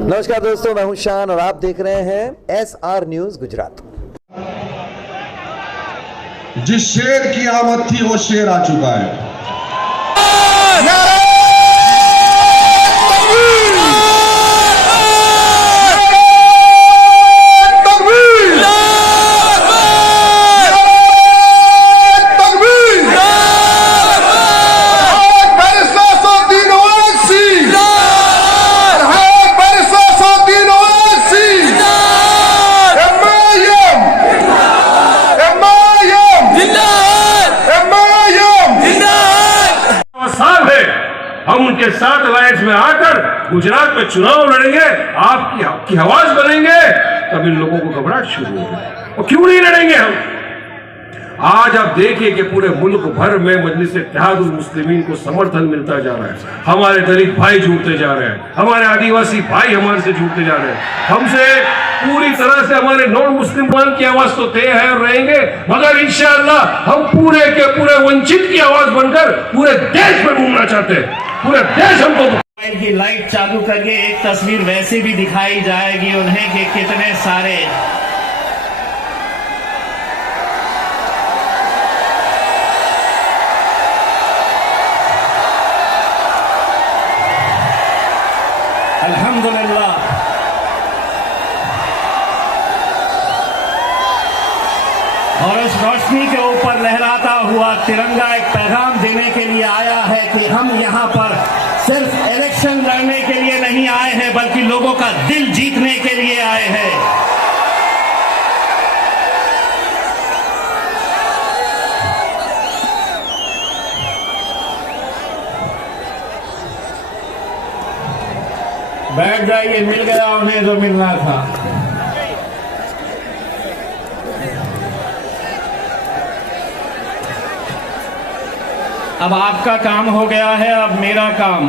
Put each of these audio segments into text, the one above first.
नमस्कार दोस्तों, मैं हूं शान और आप देख रहे हैं SR न्यूज गुजरात। जिस शेर की आमद थी वो शेर आ चुका है। हम उनके साथ अलायंस में आकर गुजरात में चुनाव लड़ेंगे, आपकी आवाज बनेंगे, तब इन लोगों को घबराहट शुरू होगी। और क्यों नहीं लड़ेंगे हम? आज आप देखिए कि पूरे मुल्क भर में मजलिस इत्तेहादुल मुस्लिमीन को समर्थन मिलता जा रहा है। हमारे दलित भाई जुड़ते जा रहे हैं, हमारे आदिवासी भाई हमारे से जुड़ते जा रहे हैं। हमसे पूरी तरह से हमारे नॉन मुस्लिम की आवाज तो तय है और रहेंगे, मगर इंशाअल्लाह हम पूरे के पूरे वंचित की आवाज बनकर पूरे देश में घूमना चाहते हैं। पूरे देश हमको की लाइट चालू करके एक तस्वीर वैसे भी दिखाई जाएगी उन्हें कि कितने सारे अल्हम्दुलिल्लाह और उस रोशनी के ऊपर लहराता हुआ तिरंगा एक पैगाम देने के लिए आया है कि हम यहाँ पर सिर्फ इलेक्शन लड़ने के लिए नहीं आए हैं, बल्कि लोगों का दिल जीतने के लिए आए हैं। बैठ जाइए, मिल गया उन्हें जो मिलना था। अब आपका काम हो गया है, अब मेरा काम।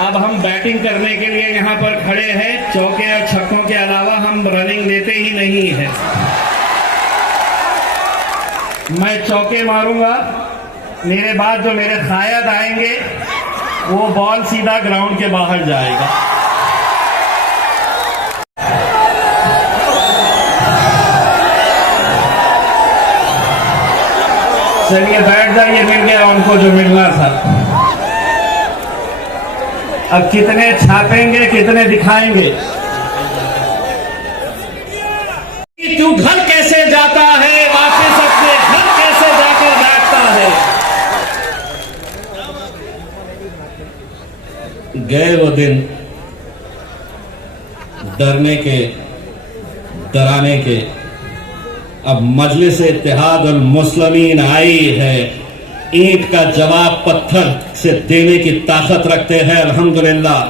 अब हम बैटिंग करने के लिए यहाँ पर खड़े हैं। चौके और छक्कों के अलावा हम रनिंग लेते ही नहीं हैं। मैं चौके मारूंगा, मेरे बाद जो मेरे शायद आएंगे वो बॉल सीधा ग्राउंड के बाहर जाएगा। चलिए बैठ जाइए, मिल गया उनको जो मिलना था। अब कितने छापेंगे, कितने दिखाएंगे? तू घर कैसे जाता है, वापस अपने घर कैसे जाकर बैठता है? गए वो दिन डरने के, डराने के। अब मजलिस इत्तेहादुल मुस्लिमीन आई है, ईंट का जवाब पत्थर से देने की ताकत रखते हैं। अल्हम्दुलिल्लाह,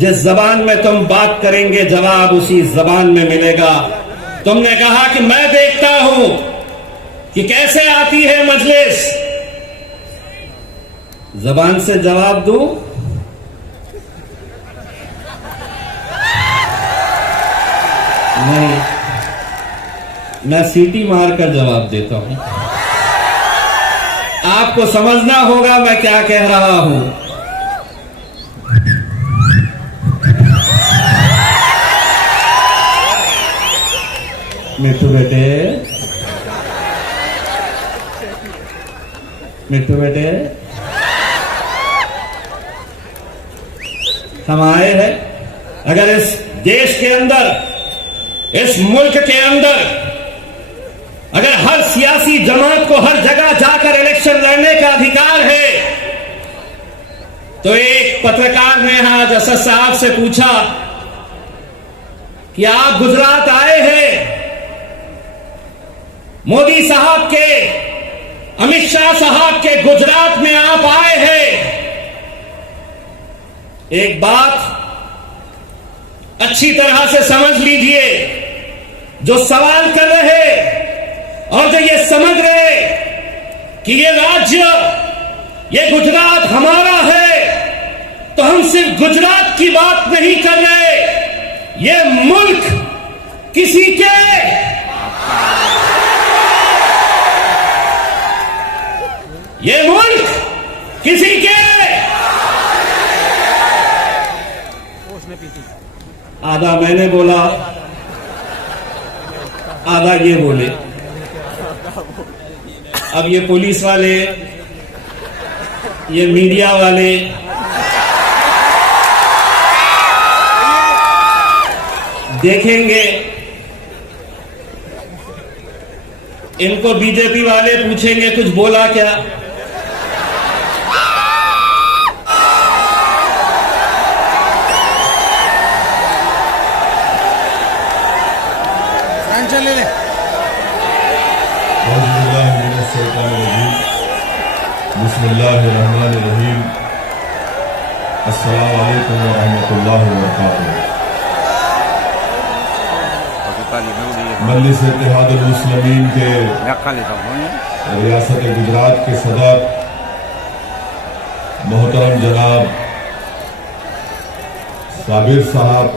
जिस जबान में तुम बात करेंगे जवाब उसी जबान में मिलेगा। तुमने कहा कि मैं देखता हूं कि कैसे आती है मजलिस, जबान से जवाब दूं? नहीं, मैं सीटी मारकर जवाब देता हूं। आपको समझना होगा मैं क्या कह रहा हूं। मिट्टू बेटे, मिट्टू बेटे, हम आए हैं। अगर इस देश के अंदर, इस मुल्क के अंदर अगर हर सियासी जमात को हर जगह जाकर इलेक्शन लड़ने का अधिकार है, तो एक पत्रकार ने आज असद साहब से पूछा कि आप गुजरात आए हैं, मोदी साहब के, अमित शाह साहब के गुजरात में आप आए हैं। एक बात अच्छी तरह से समझ लीजिए, जो सवाल कर रहे और जो ये समझ रहे कि ये राज्य, ये गुजरात हमारा है, तो हम सिर्फ गुजरात की बात नहीं कर रहे, ये मुल्क किसी के, ये मुल्क किसी के आधा मैंने बोला, आधा ये बोले। अब ये पुलिस वाले, ये मीडिया वाले देखेंगे, इनको बीजेपी वाले पूछेंगे कुछ बोला क्या। बिस्मिल्लाहिर्रहमानिर्रहीम। अस्सलामु अलैकुम व रहमतुल्लाहि व बरकातुहू। मजलिस इत्तेहादुल मुस्लिमीन के रियासत गुजरात के सदर मोहतरम जनाब साबिर साहब,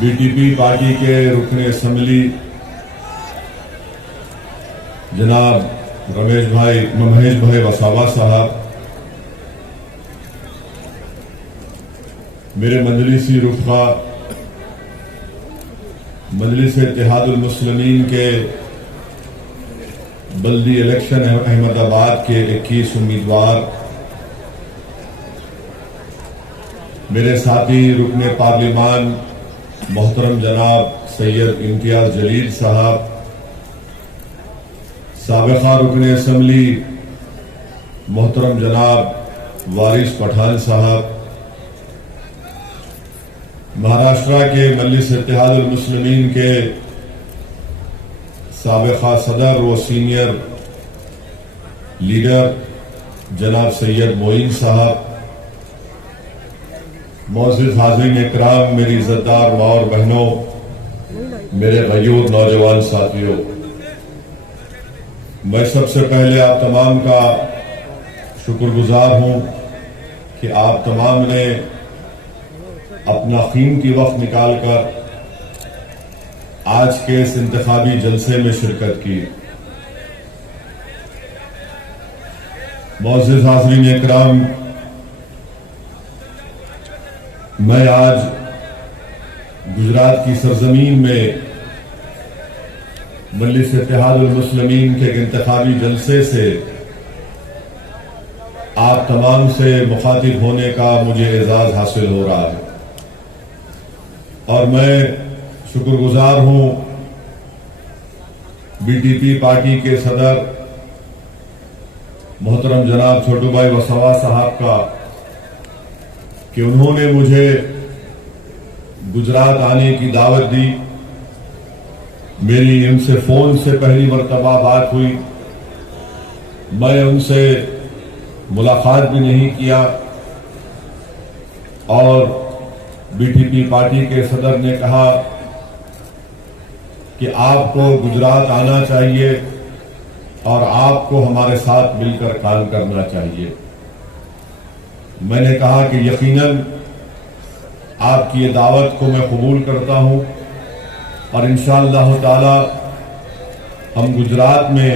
बीटीपी पार्टी के रुकने असम्बली जनाब महेश भाई वसावा साहब, मेरे मजलिसी रुफ़ा, मजलिस इत्तेहादुल मुस्लिमीन के बल्दी इलेक्शन अहमदाबाद के 21 उम्मीदवार, मेरे साथी रुकने पार्लिमान मोहतरम जनाब सैयद इम्तियाज जलील साहब, साबिक़ा रुकने असम्बली मोहतरम जनाब वारिस पठान साहब, महाराष्ट्र के मजलिस इत्तेहादुल मुस्लिमीन के साबिक़ा सदर व सीनियर लीडर जनाब सैयद मोइन साहब, मौजूद हाज़रीन इकराम, मेरी इज़्ज़तदार माँ और बहनों, मेरे गयूर नौजवान साथियों, मैं सबसे पहले आप तमाम का शुक्रगुजार हूं कि आप तमाम ने अपना कीमती वक्त निकालकर आज के इस इंतखाबी जलसे में शिरकत की। मौजूद हाज़रीन इकराम, मैं आज गुजरात की सरजमीन में मजलिस इत्तेहादुल मुस्लिमीन के इंतखाबी जलसे से आप तमाम से मुखातिब होने का मुझे एजाज हासिल हो रहा है और मैं शुक्रगुजार हूं बीटीपी पार्टी के सदर मोहतरम जनाब छोटू भाई वसावा साहब का कि उन्होंने मुझे गुजरात आने की दावत दी। मेरी उनसे फोन से पहली मर्तबा बात हुई, मैं उनसे मुलाकात भी नहीं किया और बीटीपी पार्टी के सदर ने कहा कि आपको गुजरात आना चाहिए और आपको हमारे साथ मिलकर काम करना चाहिए। मैंने कहा कि यकीनन आपकी ये दावत को मैं कबूल करता हूं और इंशाअल्लाह ताला हम गुजरात में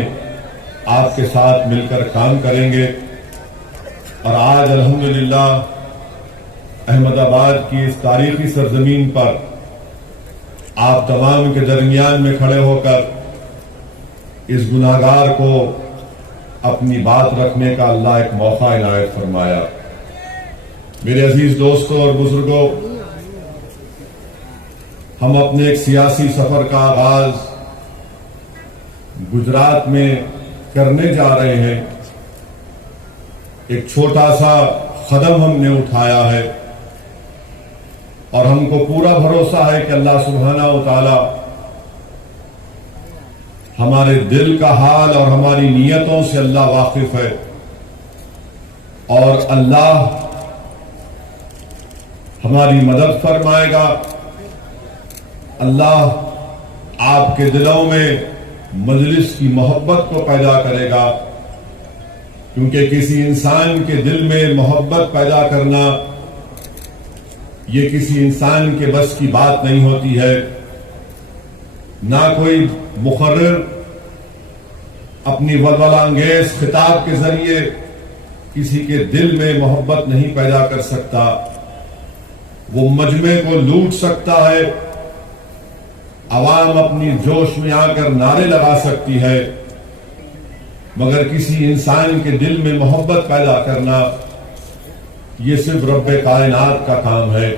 आपके साथ मिलकर काम करेंगे। और आज अल्हम्दुलिल्लाह अहमदाबाद की इस तारीखी सरजमीन पर आप तमाम के दरमियान में खड़े होकर इस गुनाहगार को अपनी बात रखने का अल्लाह एक मौका इनायत फरमाया। मेरे अजीज दोस्तों और बुजुर्गों, हम अपने एक सियासी सफर का आगाज गुजरात में करने जा रहे हैं। एक छोटा सा कदम हमने उठाया है और हमको पूरा भरोसा है कि अल्लाह सुब्हानहू व तआला हमारे दिल का हाल और हमारी नीयतों से अल्लाह वाकिफ है और अल्लाह हमारी मदद फरमाएगा। अल्लाह आपके दिलों में मजलिस की मोहब्बत को पैदा करेगा, क्योंकि किसी इंसान के दिल में मोहब्बत पैदा करना ये किसी इंसान के बस की बात नहीं होती है। ना कोई मुकर्रिर अपनी वलवलांगेज खिताब के जरिए किसी के दिल में मोहब्बत नहीं पैदा कर सकता। वो मजमे को लूट सकता है, आवाम अपनी जोश में आकर नारे लगा सकती है, मगर किसी इंसान के दिल में मोहब्बत पैदा करना ये सिर्फ रब्बे कायनात का काम है।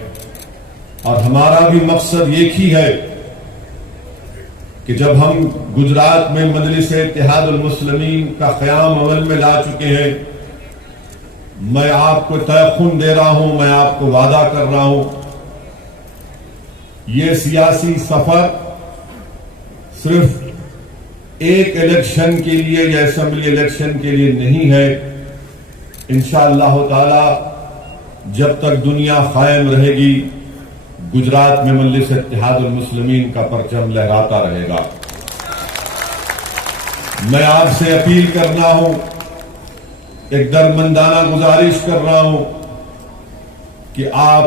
और हमारा भी मकसद एक ही है कि जब हम गुजरात में मजलिस इत्तेहादुल मुस्लिमीन का क़याम अमल में ला चुके हैं, मैं आपको तयख्खुन दे रहा हूं, मैं आपको वादा कर रहा हूं, ये सियासी सफर सिर्फ एक इलेक्शन के लिए या असेंबली इलेक्शन के लिए नहीं है। इंशाअल्लाह ताला जब तक दुनिया कायम रहेगी, गुजरात में मजलिस इत्तेहादुल मुस्लिमीन का परचम लहराता रहेगा। मैं आपसे अपील कर रहा हूं, एक दरमंदाना गुजारिश कर रहा हूं कि आप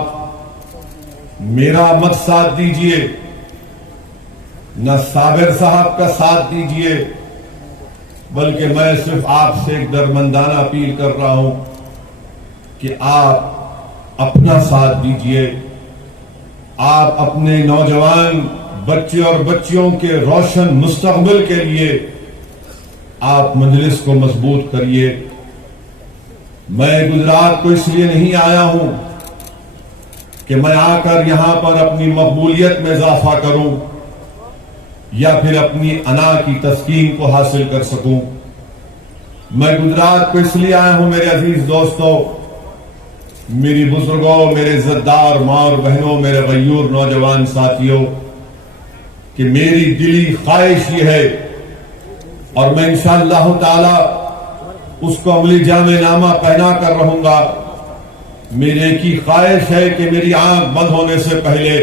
मेरा मत साथ दीजिए, न साबिर साहब का साथ दीजिए, बल्कि मैं सिर्फ आपसे एक दरमंदाना अपील कर रहा हूं कि आप अपना साथ दीजिए। आप अपने नौजवान बच्चे और बच्चियों के रोशन मुस्तकबिल के लिए आप मजलिस को मजबूत करिए। मैं गुजरात को इसलिए नहीं आया हूं कि मैं आकर यहां पर अपनी मकबूलियत में इजाफा करूं या फिर अपनी अना की तस्कीन को हासिल कर सकूं। मैं गुजरात को इसलिए आया हूं मेरे अजीज दोस्तों, मेरी बुजुर्गों, मेरे इज्जतदार मां और बहनों, मेरे गयूर नौजवान साथियों, कि मेरी दिली ख्वाहिश ये है और मैं इंशाअल्लाह ताला उसको अमली जामेनामा पहना कर रहूंगा। मेरी एक ही ख्वाहिश है कि मेरी आंख बंद होने से पहले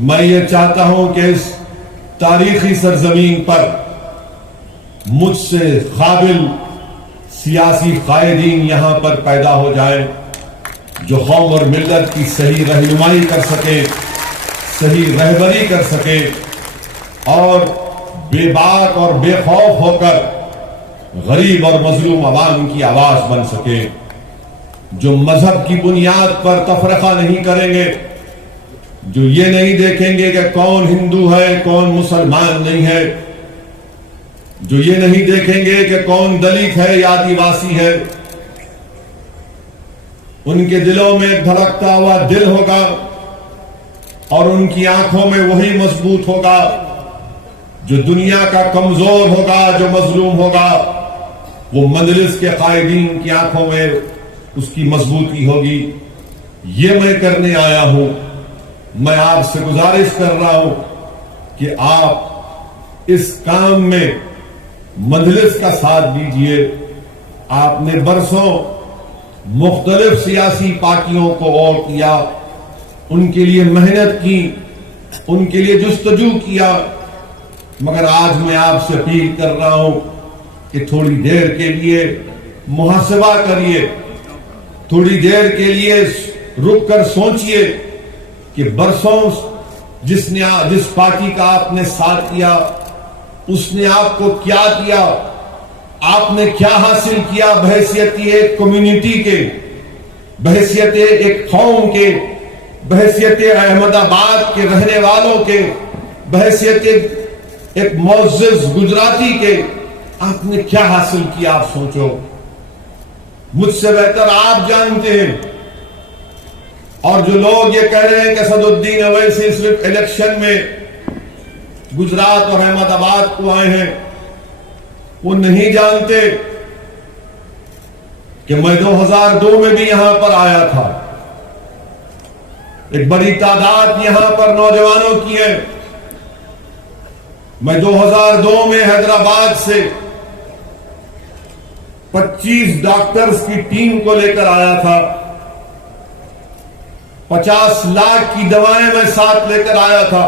मैं ये चाहता हूं कि इस तारीखी सरजमीन पर मुझसे काबिल सियासी कायदीन यहां पर पैदा हो जाए, जो कौम और मिल्लत की सही रहनुमाई कर सके, सही रहबरी कर सके और बेबाक और बेखौफ होकर गरीब और मजलूम अवाम की आवाज बन सके, जो मजहब की बुनियाद पर तफरका नहीं करेंगे, जो ये नहीं देखेंगे कि कौन हिंदू है कौन मुसलमान नहीं है, जो ये नहीं देखेंगे कि कौन दलित है या आदिवासी है। उनके दिलों में एक धड़कता हुआ दिल होगा और उनकी आंखों में वही मजबूत होगा जो दुनिया का कमजोर होगा, जो मजलूम होगा, वो मजलिस के कायदीन की आंखों में उसकी मजबूती होगी। ये मैं करने आया हूं। मैं आपसे गुजारिश कर रहा हूं कि आप इस काम में मजलिस का साथ दीजिए। आपने बरसों मुख्तलिफ सियासी पार्टियों को वोट किया, उनके लिए मेहनत की, उनके लिए जुस्तजू किया, मगर आज मैं आपसे अपील कर रहा हूं कि थोड़ी देर के लिए मुहासबा करिए, थोड़ी देर के लिए रुक कर सोचिए कि बरसों जिस पार्टी का आपने साथ किया उसने आपको क्या दिया, आपने क्या हासिल किया बहैसियत एक कम्युनिटी के, बहैसियत एक कौम के, बहैसियत अहमदाबाद के रहने वालों के, बहैसियत एक मुअज़्ज़िज़ गुजराती के, आपने क्या हासिल किया आप सोचो। मुझसे बेहतर आप जानते हैं। और जो लोग ये कह रहे हैं कि असदुद्दीन अवैसी सिर्फ इलेक्शन में गुजरात और अहमदाबाद को आए हैं, वो नहीं जानते कि मैं 2002 में भी यहां पर आया था। एक बड़ी तादाद यहां पर नौजवानों की है। मैं 2002 में हैदराबाद से 25 डॉक्टर्स की टीम को लेकर आया था। 50 लाख की दवाएं मैं साथ लेकर आया था।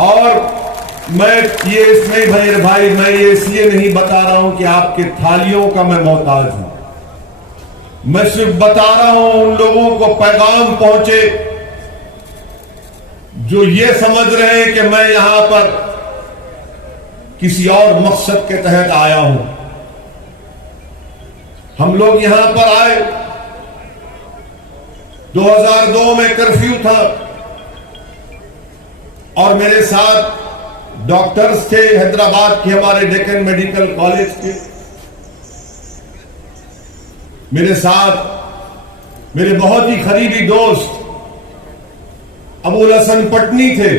और मैं ये इसमें भाई मैं ये इसलिए नहीं बता रहा हूं कि आपके थालियों का मैं मोहताज हूं। मैं सिर्फ बता रहा हूं उन लोगों को पैगाम पहुंचे जो ये समझ रहे हैं कि मैं यहां पर किसी और मकसद के तहत आया हूं। हम लोग यहां पर आए 2002 में कर्फ्यू था और मेरे साथ डॉक्टर्स थे हैदराबाद के, हमारे डेक्कन मेडिकल कॉलेज के। मेरे साथ मेरे बहुत ही करीबी दोस्त अबुल हसन पटनी थे,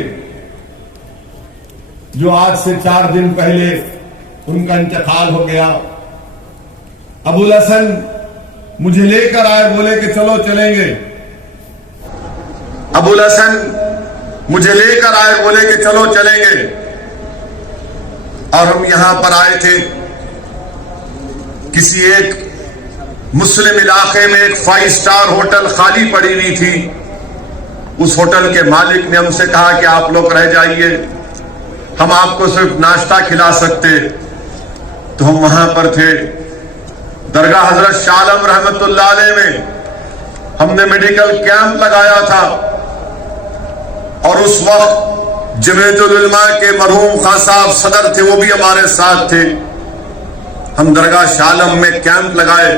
जो आज से 4 दिन पहले उनका इंतकाल हो गया। अबुल हसन मुझे लेकर आए, बोले कि चलो चलेंगे। अबुल हसन मुझे लेकर आए, बोले कि चलो चलेंगे। और हम यहां पर आए थे, किसी एक मुस्लिम इलाके में एक 5 स्टार होटल खाली पड़ी हुई थी। उस होटल के मालिक ने हमसे कहा कि आप लोग रह जाइए, हम आपको सिर्फ नाश्ता खिला सकते। तो हम वहां पर थे। दरगाह हजरत शाह आलम रहमतुल्लाह अलैह में हमने मेडिकल कैंप लगाया था और उस वक्त जमीयतुल उलमा के मरहूम खान साहब सदर थे, वो भी हमारे साथ थे। हम दरगाह शाह आलम में कैंप लगाए।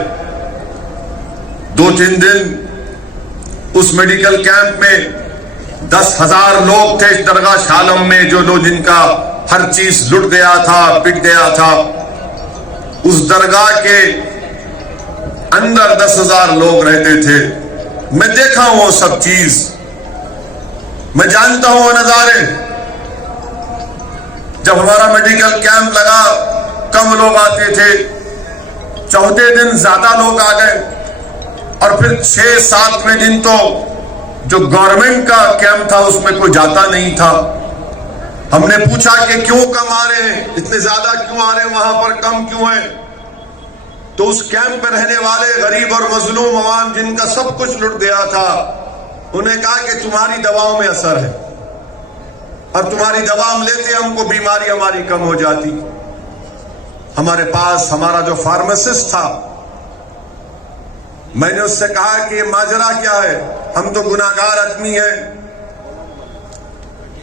2-3 दिन उस मेडिकल कैंप में 10,000 लोग थे इस दरगाह शाह आलम में, जो लोग जिनका हर चीज लुट गया था, पिट गया था। उस दरगाह के अंदर 10,000 लोग रहते थे। मैं देखा हूं वो सब चीज, मैं जानता हूं वो नजारे। जब हमारा मेडिकल कैंप लगा, कम लोग आते थे, चौथे दिन ज्यादा लोग आ गए और फिर 6-7वें दिन तो जो गवर्नमेंट का कैंप था उसमें कोई जाता नहीं था। हमने पूछा कि क्यों कम आ रहे हैं, इतने ज्यादा क्यों आ रहे हैं, वहां पर कम क्यों है? तो उस कैंप में रहने वाले गरीब और मजलूम अवाम जिनका सब कुछ लुट गया था, उन्हें कहा कि तुम्हारी दवाओं में असर है और तुम्हारी दवा हम लेते हमको बीमारी हमारी कम हो जाती। हमारे पास हमारा जो फार्मासिस्ट था, मैंने उससे कहा कि माजरा क्या है, हम तो गुनाहगार आदमी हैं,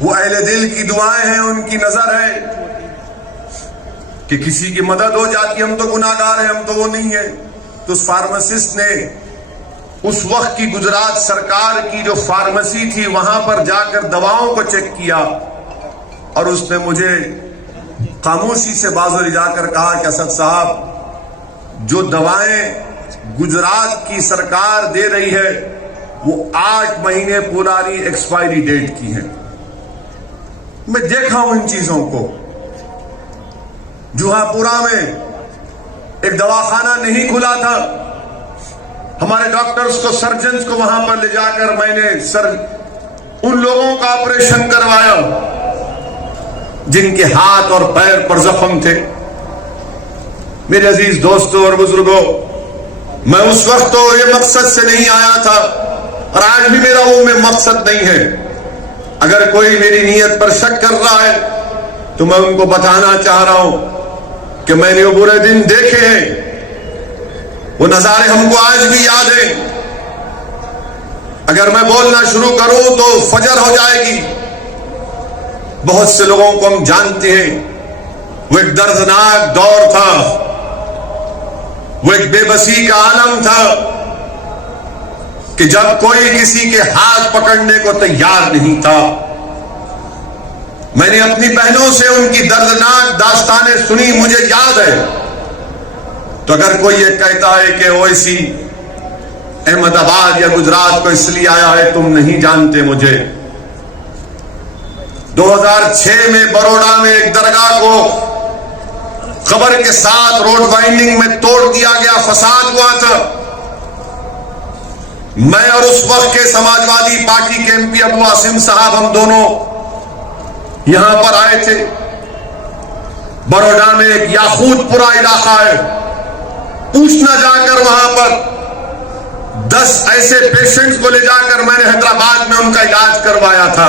वो अहले दिल की दुआएं हैं, उनकी नजर है कि किसी की मदद हो जाती, हम तो गुनाहगार हैं, हम तो वो नहीं है। तो उस फार्मासिस्ट ने उस वक्त की गुजरात सरकार की जो फार्मेसी थी वहां पर जाकर दवाओं को चेक किया और उसने मुझे खामोशी से बाजू जाकर कहा कि असद साहब, जो दवाएं गुजरात की सरकार दे रही है वो 8 महीने पुरानी एक्सपायरी डेट की है। मैं देखा हूं इन चीजों को। जुहापुरा में एक दवाखाना नहीं खुला था, हमारे डॉक्टर्स को, सर्जन्स को वहां पर ले जाकर मैंने उन लोगों का ऑपरेशन करवाया जिनके हाथ और पैर पर जख्म थे। मेरे अजीज दोस्तों और बुजुर्गों, मैं उस वक्त तो ये मकसद से नहीं आया था और आज भी मेरा वो में मकसद नहीं है। अगर कोई मेरी नीयत पर शक कर रहा है तो मैं उनको बताना चाह रहा हूं कि मैंने वो बुरे दिन देखे हैं, वो नजारे हमको आज भी याद है। अगर मैं बोलना शुरू करूं तो फजर हो जाएगी। बहुत से लोगों को हम जानते हैं, वो एक दर्दनाक दौर था, वो एक बेबसी का आलम था कि जब कोई किसी के हाथ पकड़ने को तैयार नहीं था। मैंने अपनी बहनों से उनकी दर्दनाक दास्तानें सुनी, मुझे याद है। तो अगर कोई ये कहता है कि ओवैसी अहमदाबाद या गुजरात को इसलिए आया है, तुम नहीं जानते मुझे। 2006 में बड़ौदा में एक दरगाह को खबर के साथ रोड वाइंडिंग में तोड़ दिया गया, फसाद हुआ था। मैं और उस वक्त के समाजवादी पार्टी के एमपी अबू आसिम साहब, हम दोनों यहां पर आए थे। बड़ौदा में एक याकूतपुरा इलाका है, पूछना जाकर वहां पर 10 ऐसे पेशेंट्स को ले जाकर मैंने हैदराबाद में उनका इलाज करवाया था।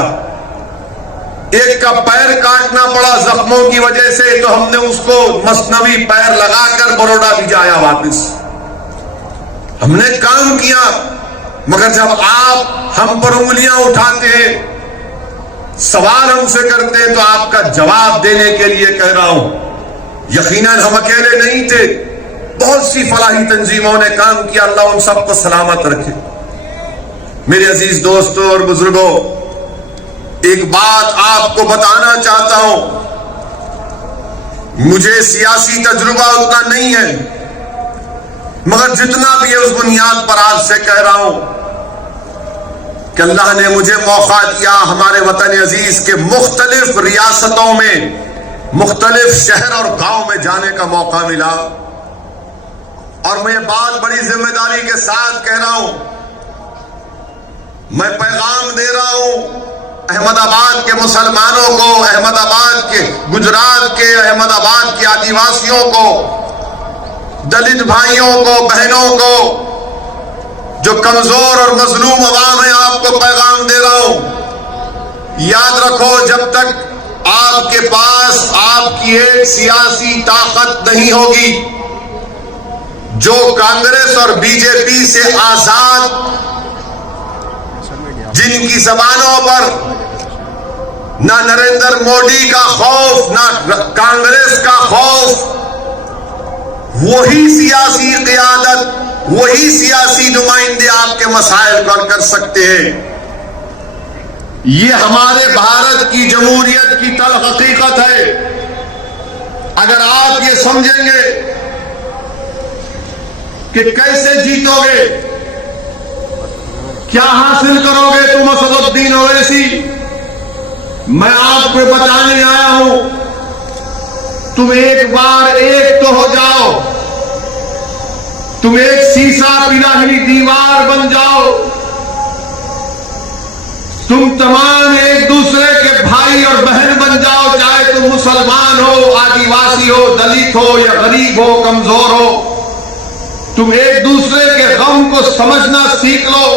एक का पैर काटना पड़ा जख्मों की वजह से, तो हमने उसको मसनवी पैर लगाकर बड़ौदा भिजाया वापस। हमने काम किया, मगर जब आप हम पर उंगलियां उठाते हैं, सवाल हमसे करते हैं, तो आपका जवाब देने के लिए कह रहा हूं। यकीनन हम अकेले नहीं थे, बहुत सी फलाही तंजीमों ने काम किया, अल्लाह उन सबको सलामत रखे। मेरे अजीज दोस्तों और बुजुर्गों, एक बात आपको बताना चाहता हूं। मुझे सियासी तजुर्बा उतना नहीं है, मगर जितना भी है उस बुनियाद पर आज से कह रहा हूं कि अल्लाह ने मुझे मौका दिया, हमारे वतन अजीज के मुख्तलिफ रियासतों में, मुख्तलिफ शहर और गांव में जाने का मौका मिला। और मैं बात बड़ी जिम्मेदारी के साथ कह रहा हूं, मैं पैगाम दे रहा हूं अहमदाबाद के मुसलमानों को, अहमदाबाद के, गुजरात के, अहमदाबाद के आदिवासियों को, दलित भाइयों को, बहनों को, जो कमजोर और मजलूम अवाम है, आपको पैगाम दे रहा हूं। याद रखो, जब तक आपके पास आपकी एक सियासी ताकत नहीं होगी जो कांग्रेस और बीजेपी से आजाद, जिनकी जबानों पर ना नरेंद्र मोदी का खौफ, ना कांग्रेस का खौफ, वही सियासी क़ियादत, वही सियासी नुमाइंदे आपके मसाइल को हल कर सकते हैं। ये हमारे भारत की जमहूरियत की तल्ख हकीकत है। अगर आप ये समझेंगे कि कैसे जीतोगे, क्या हासिल करोगे तुम असदुद्दीन ओवैसी, मैं आपको बताने आया हूं। तुम एक बार एक तो हो जाओ, तुम एक शीशा पिला हुई दीवार बन जाओ, तुम तमाम एक दूसरे के भाई और बहन बन जाओ, चाहे तुम मुसलमान हो, आदिवासी हो, दलित हो या गरीब हो, कमजोर हो। तुम एक दूसरे के गम को समझना सीख लो,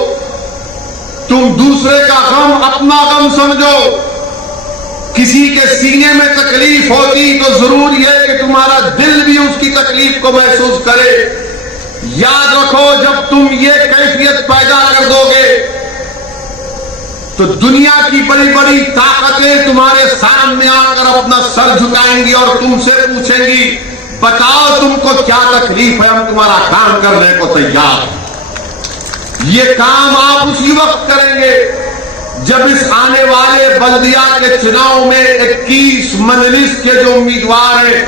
तुम दूसरे का गम अपना गम समझो। किसी के सीने में तकलीफ होती तो जरूरी है कि तुम्हारा दिल भी उसकी तकलीफ को महसूस करे। याद रखो, जब तुम ये कैफियत पैदा कर दोगे तो दुनिया की बड़ी बड़ी ताकतें तुम्हारे सामने आकर अपना सर झुकाएंगी और तुमसे पूछेंगी, बताओ तुमको क्या तकलीफ है, हम तुम्हारा काम करने को तैयार। ये काम आप उसी वक्त करेंगे जब इस आने वाले बल्दिया के चुनाव में 21 मजलिस के जो उम्मीदवार हैं,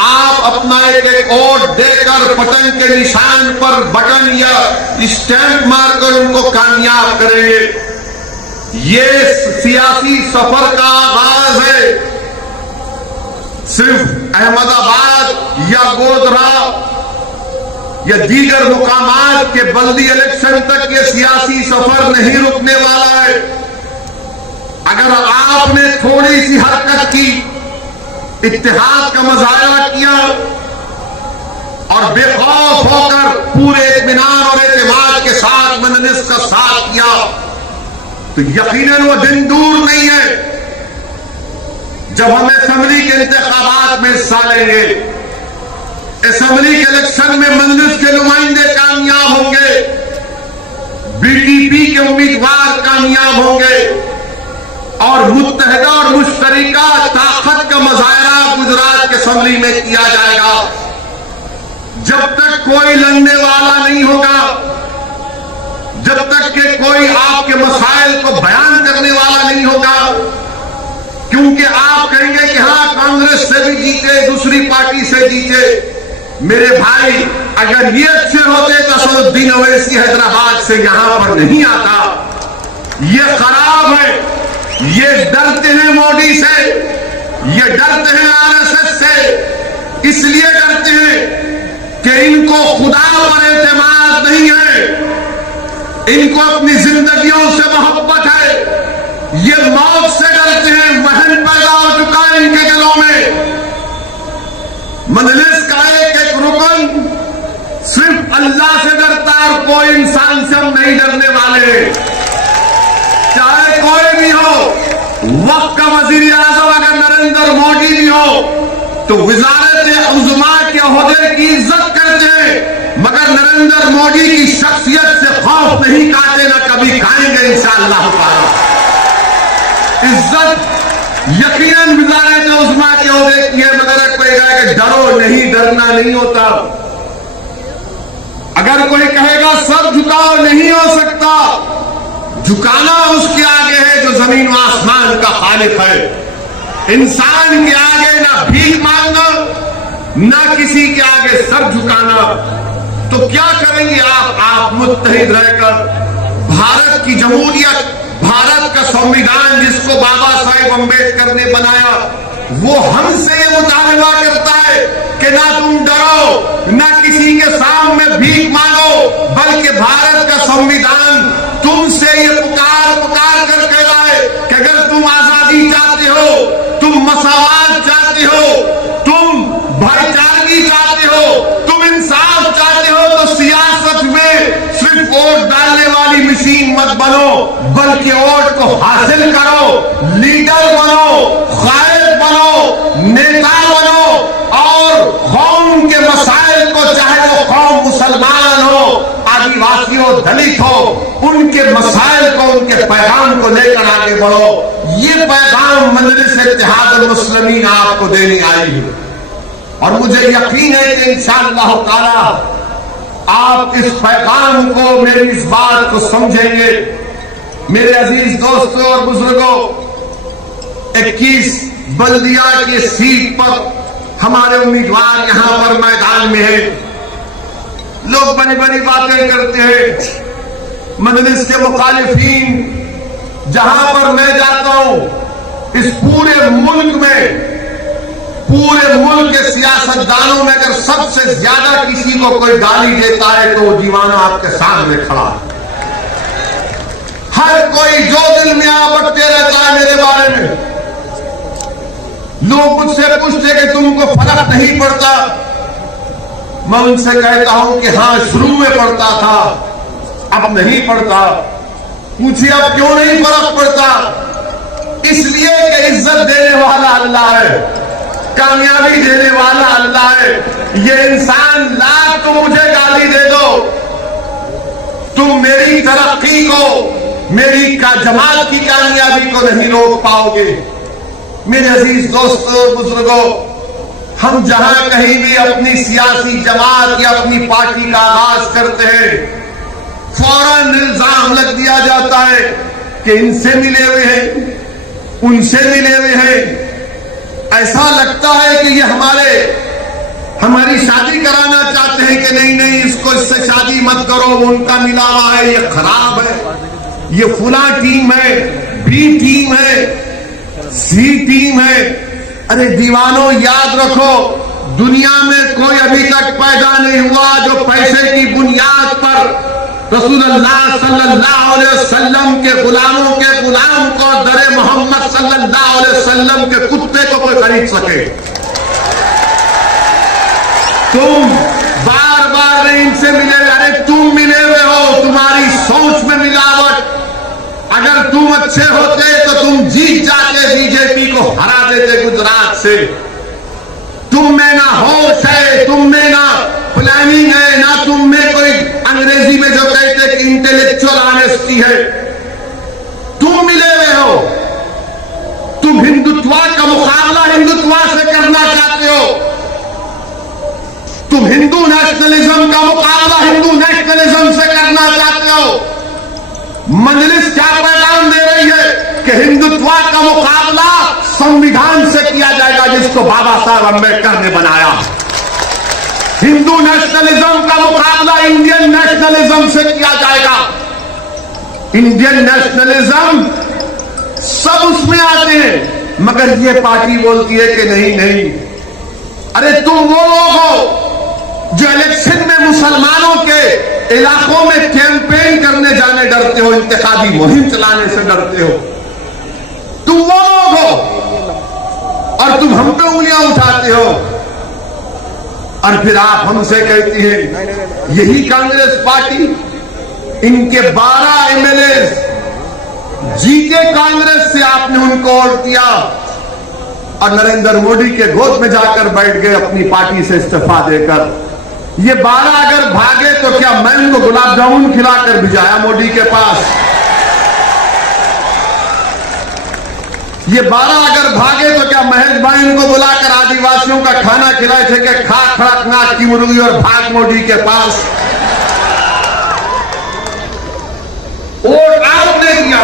आप अपना एक वोट देकर बटन के निशान पर बटन या स्टैंप मारकर उनको कामयाब करेंगे। ये सियासी सफर का आगाज है। सिर्फ अहमदाबाद या गोधरा या दीगर मुकामात के बल्दी इलेक्शन तक ये सियासी सफर नहीं रुकने वाला है। अगर आपने थोड़ी सी हरकत की, इत्तेहाद का मुजाहरा किया और बेखौफ होकर पूरे इत्मीनान और एतमाद के साथ मजलिस का साथ किया, तो यकीनन वो दिन दूर नहीं है जब हम असेंबली के इंतखाबात में हिस्सा लेंगे। असेंबली के इलेक्शन में मजलिस के नुमाइंदे कामयाब होंगे, बीटीपी के उम्मीदवार कामयाब होंगे और मुत्तहिदा और मुश्तरिका ताकत का मुजाहरा गुजरात के असेंबली में किया जाएगा। जब तक कोई लड़ने वाला नहीं होगा, जब तक कि कोई आपके मसाइल को बयान करने वाला नहीं होगा, क्योंकि आप कहेंगे कि हाँ कांग्रेस से भी जीते, दूसरी पार्टी से जीते। मेरे भाई, अगर ये अच्छे होते तो असदुद्दीन ओवैसी हैदराबाद से यहां पर नहीं आता। ये खराब है, ये डरते हैं मोदी से, ये डरते हैं आरएसएस से। इसलिए डरते हैं कि इनको खुदा पर एतमाद नहीं है, इनको अपनी जिंदगियों से मोहब्बत है। ये मौत से डरते हैं, वहन पैदा हो चुका है इनके दिलों में। मजलिस का एक एक रुकन सिर्फ अल्लाह से डरता है और कोई इंसान से हम नहीं डरने वाले। चाहे कोई भी हो, वक्त का वजीर आजम अगर नरेंद्र मोदी भी हो तो वजारत उज़्मा के ओहदे की इज्जत करते हैं, मगर नरेंद्र मोदी की शख्सियत से खौफ नहीं खाते, ना कभी खाएंगे इंशाअल्लाह ताला। इज्जत यकीनन वजारत उज़्मा के ओहदे की है, मगर कोई कहे कि डरो नहीं, डरना नहीं होता। अगर कोई कहेगा सर झुकाव नहीं हो सकता, झुकाना उसके आगे है जो जमीन व आसमान का खालिक है। इंसान के आगे ना भीख मांगना, ना किसी के आगे सर झुकाना। तो क्या करेंगे आप मुत्तहिद रहकर भारत की जमहूरियत, भारत का संविधान जिसको बाबा साहेब अम्बेडकर ने बनाया, वो हमसे ये मुतालबा करता है कि ना तुम डरो, ना किसी के सामने भीख मांगो, बल्कि भारत का संविधान तुमसे ये पुकार कर कह रहा है कि अगर तुम आजादी चाहते हो, तुम मसावात चाहते हो, तुम भाईचारगी चाहते हो, तुम इंसाफ चाहते हो, तो सियासत में सिर्फ वोट डालने वाली मशीन मत बनो, बल्कि वोट को हासिल करो, लीडर बनो, कायद बनो, नेता बनो और कौम के मसाइल को, चाहे वो कौम मुसलमान हो, आदिवासी हो, दलित हो, उनके मसाइल को, उनके पैगाम को लेकर आगे बढ़ो। ये पैगाम मजलिस इत्तेहादुल मुस्लिमीन आपको देने आई है और मुझे यकीन है कि इंशाअल्लाह ताला आप इस पैगाम को, मेरी इस बात को समझेंगे। मेरे अजीज दोस्तों और बुजुर्गों, 21 बल्दिया की सीट पर हमारे उम्मीदवार यहां पर मैदान में है। लोग बड़ी बड़ी बातें करते हैं, मजलिस के मुखालिफिन, जहां पर मैं जाता हूं इस पूरे मुल्क के सियासतदानों में अगर सबसे ज्यादा किसी को कोई गाली देता है तो वो दीवाना आपके सामने खड़ा है। हर कोई जो दिल में आ बटते रहता है मेरे बारे में। लोग मुझसे पूछते कि तुमको फर्क नहीं पड़ता, मैं उनसे कहता हूं कि हाँ, शुरू में पड़ता था, अब नहीं पड़ता। पूछिए अब क्यों नहीं फर्क पड़ता? इसलिए कि इज्जत देने वाला अल्लाह है, कामयाबी देने वाला अल्लाह है। ये इंसान लाख तो मुझे गाली दे दो, तुम मेरी तरक्की को, मेरी जमात की कामयाबी को नहीं रोक पाओगे। मेरे अजीज दोस्तों बुजुर्गों, हम जहां कहीं भी अपनी सियासी जमात या अपनी पार्टी का आगाज करते हैं, फौरन इल्जाम लग दिया जाता है कि इनसे मिले हुए हैं, उनसे मिले हुए हैं। ऐसा लगता है कि ये हमारी शादी कराना चाहते हैं कि नहीं, इसको इससे शादी मत करो, वो उनका मिला हुआ है, ये खराब है, ये फुला टीम है, बी टीम है, सी टीम है। अरे दीवानों, याद रखो, दुनिया में कोई अभी तक पैदा नहीं हुआ जो पैसे की बुनियाद पर रसूलुल्लाह सल्लल्लाहु अलैहि वसल्लम के गुलामों के गुलाम को, दरे मोहम्मद सल्लल्लाहु अलैहि वसल्लम के कुत्ते को कोई खरीद सके। तुम बार बार इनसे मिले, अरे तुम मिले हुए हो, तुम्हारी सोच में मिलावट। अगर तुम अच्छे होते तो तुम जीत जाते, बीजेपी को हरा देते गुजरात से। तुम में ना होश है, तुम में ना प्लानिंग है, ना तुम में कोई अंग्रेजी में जो कहते कि इंटेलेक्चुअल ऑनेस्टी है। तुम मिले हुए हो, तुम हिंदुत्व का मुकाबला हिंदुत्व से करना चाहते हो, तुम हिंदू नेशनलिज्म का मुकाबला हिंदू नेशनलिज्म से करना चाहते हो। मजलिस क्या पैगाम दे रही है कि हिंदुत्व का मुकाबला संविधान से किया जाएगा जिसको बाबा साहब अम्बेडकर ने बनाया। हिंदू नेशनलिज्म का मुकाबला इंडियन नेशनलिज्म से किया जाएगा। इंडियन नेशनलिज्म सब उसमें आते हैं, मगर ये पार्टी बोलती है कि नहीं। अरे तुम वो लोग हो जो इलेक्शन में मुसलमानों के इलाकों में कैंपेन करने जाने डरते हो, इंतखाबी मुहिम चलाने से डरते हो। तुम वो लोग हो और तुम हम पे उंगलियां उठाते हो और फिर आप हमसे कहती हैं यही कांग्रेस पार्टी, इनके 12 एमएलए जीते कांग्रेस से, आपने उनको वोट दिया और नरेंद्र मोदी के गोद में जाकर बैठ गए अपनी पार्टी से इस्तीफा देकर। ये 12 अगर भागे तो क्या मैं उनको गुलाब जामुन खिलाकर भिजाया मोदी के पास? ये 12 अगर भागे तो क्या महेश भाई उनको बुलाकर आदिवासियों का खाना खिलाए थे कि खा खड़कनाथ की मुर्गी और भाग मोदी के पास? वोट आपने दिया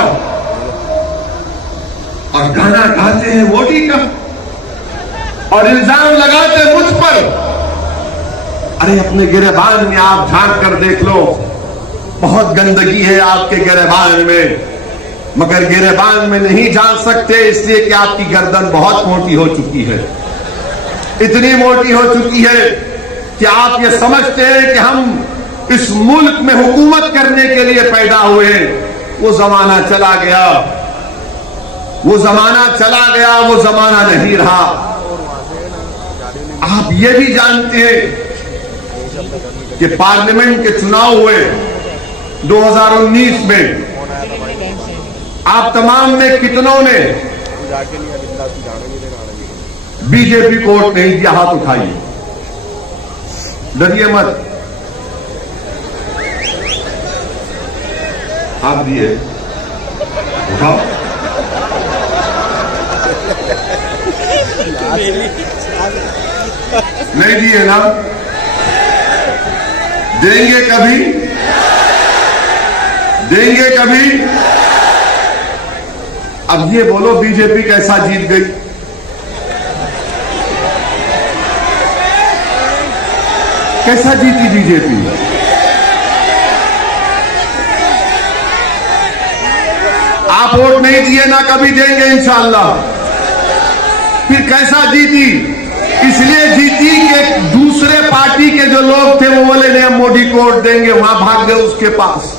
और गाना गाते हैं मोदी का और इल्जाम लगाते मुझ पर। अरे अपने गिरेबान में आप झांक कर देख लो, बहुत गंदगी है आपके गिरेबान में, मगर गिरेबान में नहीं जान सकते इसलिए कि आपकी गर्दन बहुत मोटी हो चुकी है। इतनी मोटी हो चुकी है कि आप ये समझते हैं कि हम इस मुल्क में हुकूमत करने के लिए पैदा हुए। वो जमाना चला गया, वो जमाना चला गया, वो जमाना नहीं रहा। आप ये भी जानते हैं कि पार्लियामेंट के चुनाव हुए 2019 में, आप तमाम ने कितनों ने बीजेपी को वोट नहीं दिया? हाथ उठाइए, डरिए मत। आप दिए, उठाओ। नहीं दिए ना? देंगे कभी? देंगे कभी? अब ये बोलो बीजेपी कैसा जीत गई? कैसा जीती बीजेपी? आप वोट नहीं दिए ना, कभी देंगे इंशाअल्लाह। फिर कैसा जीती? इसलिए जीती कि दूसरे पार्टी के जो लोग थे वो बोले नहीं हम मोदी को वोट देंगे, वहां भाग गए उसके पास,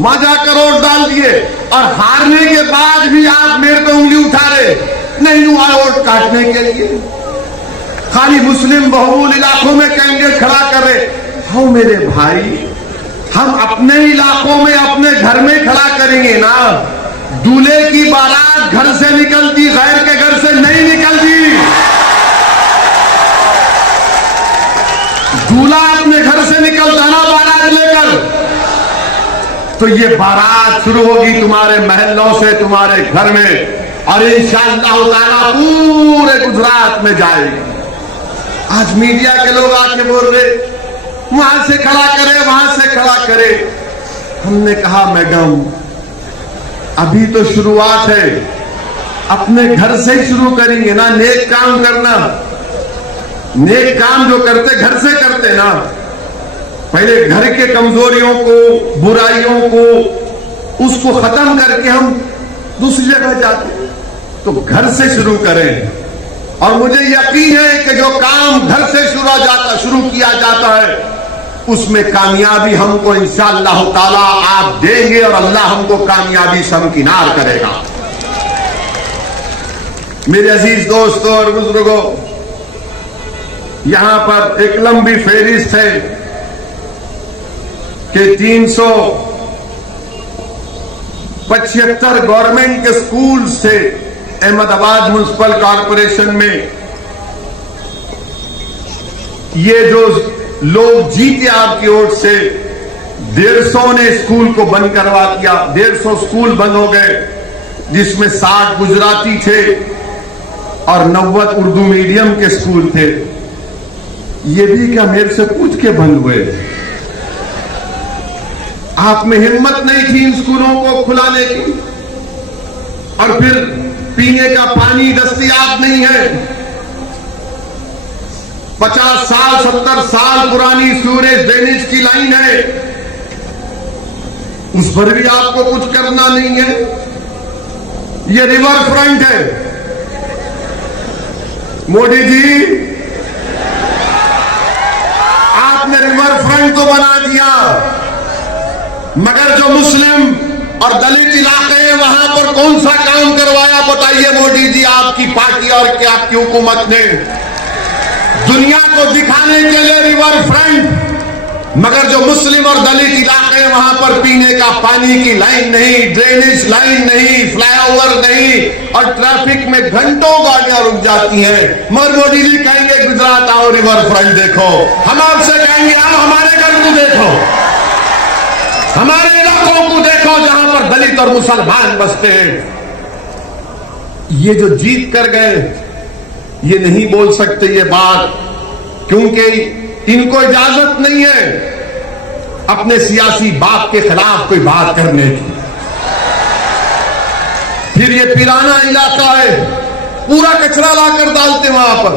वहां जाकर वोट डाल दिए और हारने के बाद भी आप मेरे पे उंगली उठा रहे, नहीं हुआ वोट काटने के लिए, खाली मुस्लिम बहुल इलाकों में कैंडिडेट खड़ा कर रहे। हाँ मेरे भाई, हम अपने इलाकों में अपने घर में खड़ा करेंगे ना। दूल्हे की बारात घर से निकलती, गैर के घर से नहीं निकलती। दूल्हा अपने घर से निकलता ना बारात लेकर, तो ये बारात शुरू होगी तुम्हारे महलों से, तुम्हारे घर में, और इंशाअल्लाह ताला पूरे गुजरात में जाएगी। आज मीडिया के लोग आके बोल रहे वहां से खड़ा करे, वहां से खड़ा करे। हमने कहा मैडम अभी तो शुरुआत है, अपने घर से ही शुरू करेंगे ना। नेक काम करना, नेक काम जो करते घर से करते ना, पहले घर के कमजोरियों को, बुराइयों को, उसको खत्म करके हम दूसरी जगह जाते, तो घर से शुरू करें। और मुझे यकीन है कि जो काम घर से शुरू किया जाता है उसमें कामयाबी हमको इंशाअल्लाह ताला आप देंगे और अल्लाह हमको कामयाबी से हमकिनार करेगा। मेरे अजीज दोस्तों और बुजुर्गों, यहां पर एक लंबी फहरिस्त है कि 375 गवर्नमेंट के स्कूल थे अहमदाबाद म्युनिसिपल कॉरपोरेशन में। ये जो लोग जीते आपकी ओर से, 150 ने स्कूल को बंद करवा दिया। 150 स्कूल बंद हो गए, जिसमें 60 गुजराती थे और 90 उर्दू मीडियम के स्कूल थे। ये भी क्या मेरे से पूछ के बंद हुए? आप में हिम्मत नहीं थी इन स्कूलों को खुलाने की। और फिर पीने का पानी दस्तयाब नहीं है। 50 साल 70 साल पुरानी सूरेज ड्रेनेज की लाइन है, उस पर भी आपको कुछ करना नहीं है। ये रिवर फ्रंट है। मोदी जी आपने रिवर फ्रंट तो बना दिया, मगर जो मुस्लिम और दलित इलाके हैं वहां पर कौन सा काम करवाया बताइए मोदी जी आपकी पार्टी और क्या आपकी हुकूमत ने? दुनिया को दिखाने के लिए रिवर फ्रंट, मगर जो मुस्लिम और दलित इलाके हैं वहां पर पीने का पानी की लाइन नहीं, ड्रेनेज लाइन नहीं, फ्लाईओवर नहीं, और ट्रैफिक में घंटों गाड़ियां रुक जाती हैं। मगर मोदी जी कहेंगे गुजरात आओ रिवर फ्रंट देखो। हम आपसे कहेंगे आओ हमारे घर को देखो, हमारे इलाकों को देखो जहां पर दलित और मुसलमान बसते हैं। ये जो जीत कर गए ये नहीं बोल सकते ये बात, क्योंकि इनको इजाजत नहीं है। अपने सियासी बाप के खिलाफ कोई बात करने की। फिर ये पिराना इलाका है, पूरा कचरा लाकर डालते वहां पर,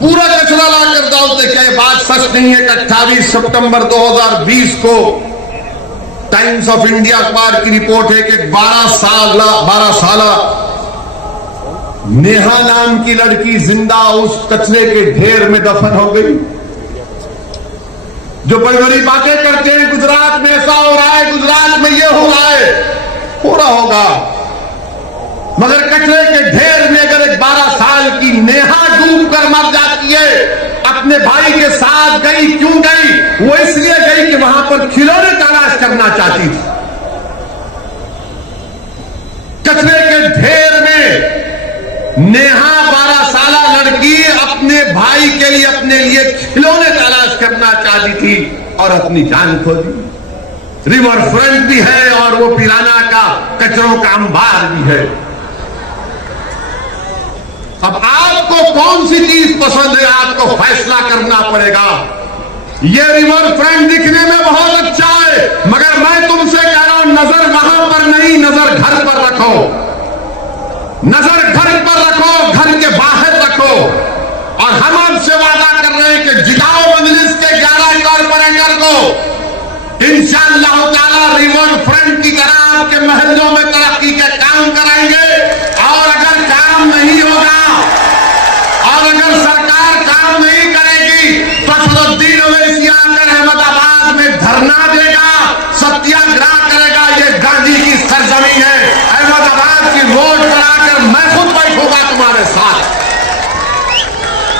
पूरा कचरा लाकर डालते। क्या ये बात सच नहीं है कि 28 सितंबर 2020 को टाइम्स ऑफ इंडिया अखबार की रिपोर्ट है कि 12 साल नेहा नाम की लड़की जिंदा उस कचरे के ढेर में दफन हो गई। जो बड़ी बड़ी बातें करते हैं गुजरात में ऐसा हो रहा है, गुजरात में ये हो रहा है, हो रहा होगा, मगर कचरे के ढेर में अगर एक 12 साल की नेहा डूब कर मर जाती है, अपने भाई के साथ गई, क्यों गई? वो इसलिए गई कि वहां पर खिलौने तलाश करना चाहती थी। कचरे के ढेर में नेहा 12 साल लड़की अपने भाई के लिए, अपने लिए खिलौने तलाश करना चाहती थी और अपनी जान खो दी। रिवर फ्रंट भी है और वो पिराना का कचरों का अंबार भी है। अब आपको कौन सी चीज पसंद है, आपको फैसला करना पड़ेगा। ये रिवर फ्रंट दिखने में बहुत अच्छा है, मगर मैं तुमसे कह रहा हूं, नजर वहां पर नहीं, नजर घर पर रखो, नजर घर पर रखो, घर के बाहर रखो। और हम आपसे वादा कर रहे हैं कि जिताओ मजलिस के 11 कॉर्पोरेटर को, इंशाअल्लाह ताला रिवर फ्रंट की तरह आपके महलों में तरक्की के काम कराएंगे। और अगर काम नहीं होगा और अगर सरकार काम नहीं करेगी तो असदुद्दीन ओवैसी आकर अहमदाबाद में धरना देगा, सत्याग्रह करेगा। ये गांधी की सरजमीन है, अहमदाबाद की रोड पर आकर मैं खुद बैठूंगा तुम्हारे साथ।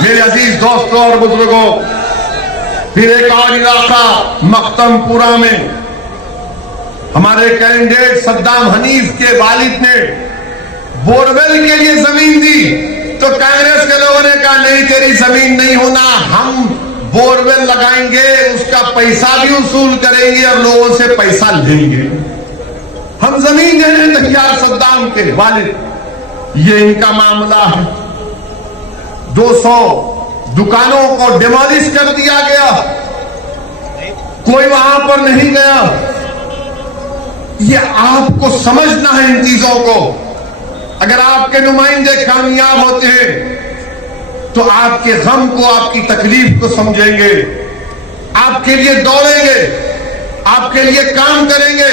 मेरे अजीज दोस्तों और बुजुर्गों, फिर एक और इलाका मख्तमपुरा में हमारे कैंडिडेट सद्दाम हनीफ के वालिद ने बोरवेल के लिए जमीन दी, तो कांग्रेस के लोगों ने कहा नहीं, तेरी जमीन नहीं होना, हम बोरवेल लगाएंगे, उसका पैसा भी वसूल करेंगे और लोगों से पैसा लेंगे, हम जमीन देने तैयार सद्दाम के वालिद। ये इनका मामला है। 200 दुकानों को डिमोलिश कर दिया गया, कोई वहां पर नहीं गया। ये आपको समझना है इन चीजों को। अगर आपके नुमाइंदे कामयाब होते हैं तो आपके गम को, आपकी तकलीफ को समझेंगे, आपके लिए दौड़ेंगे, आपके लिए काम करेंगे।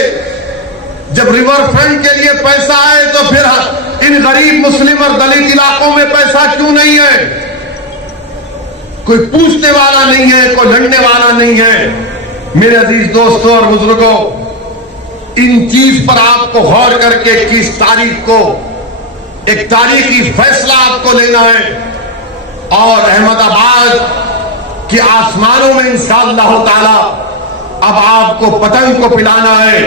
जब रिवर फ्रंट के लिए पैसा आए तो फिर इन गरीब मुस्लिम और दलित इलाकों में पैसा क्यों नहीं है? कोई पूछने वाला नहीं है, कोई लड़ने वाला नहीं है। मेरे अजीज दोस्तों और बुजुर्गों, इन चीज पर आपको गौर करके 21 तारीख को एक तारीखी फैसला आपको लेना है और अहमदाबाद के आसमानों में इंशाअल्लाह ताला अब आपको पतंग को पिलाना है।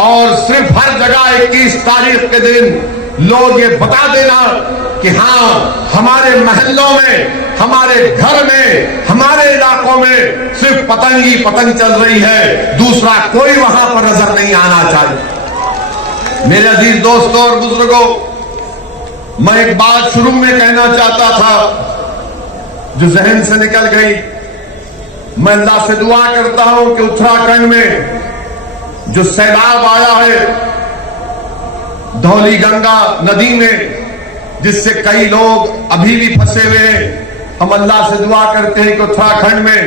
और सिर्फ हर जगह 21 तारीख के दिन लोग ये बता देना कि हाँ, हमारे महल्लों में, हमारे घर में, हमारे इलाकों में सिर्फ पतंग ही पतंग चल रही है, दूसरा कोई वहां पर नजर नहीं आना चाहिए। मेरे अजीज दोस्तों और बुजुर्गों, मैं एक बात शुरू में कहना चाहता था जो जहन से निकल गई। मैं अल्लाह से दुआ करता हूं कि उत्तराखंड में जो सैलाब आया है धौली गंगा नदी में, जिससे कई लोग अभी भी फंसे हुए हैं, हम अल्लाह से दुआ करते हैं कि उत्तराखंड में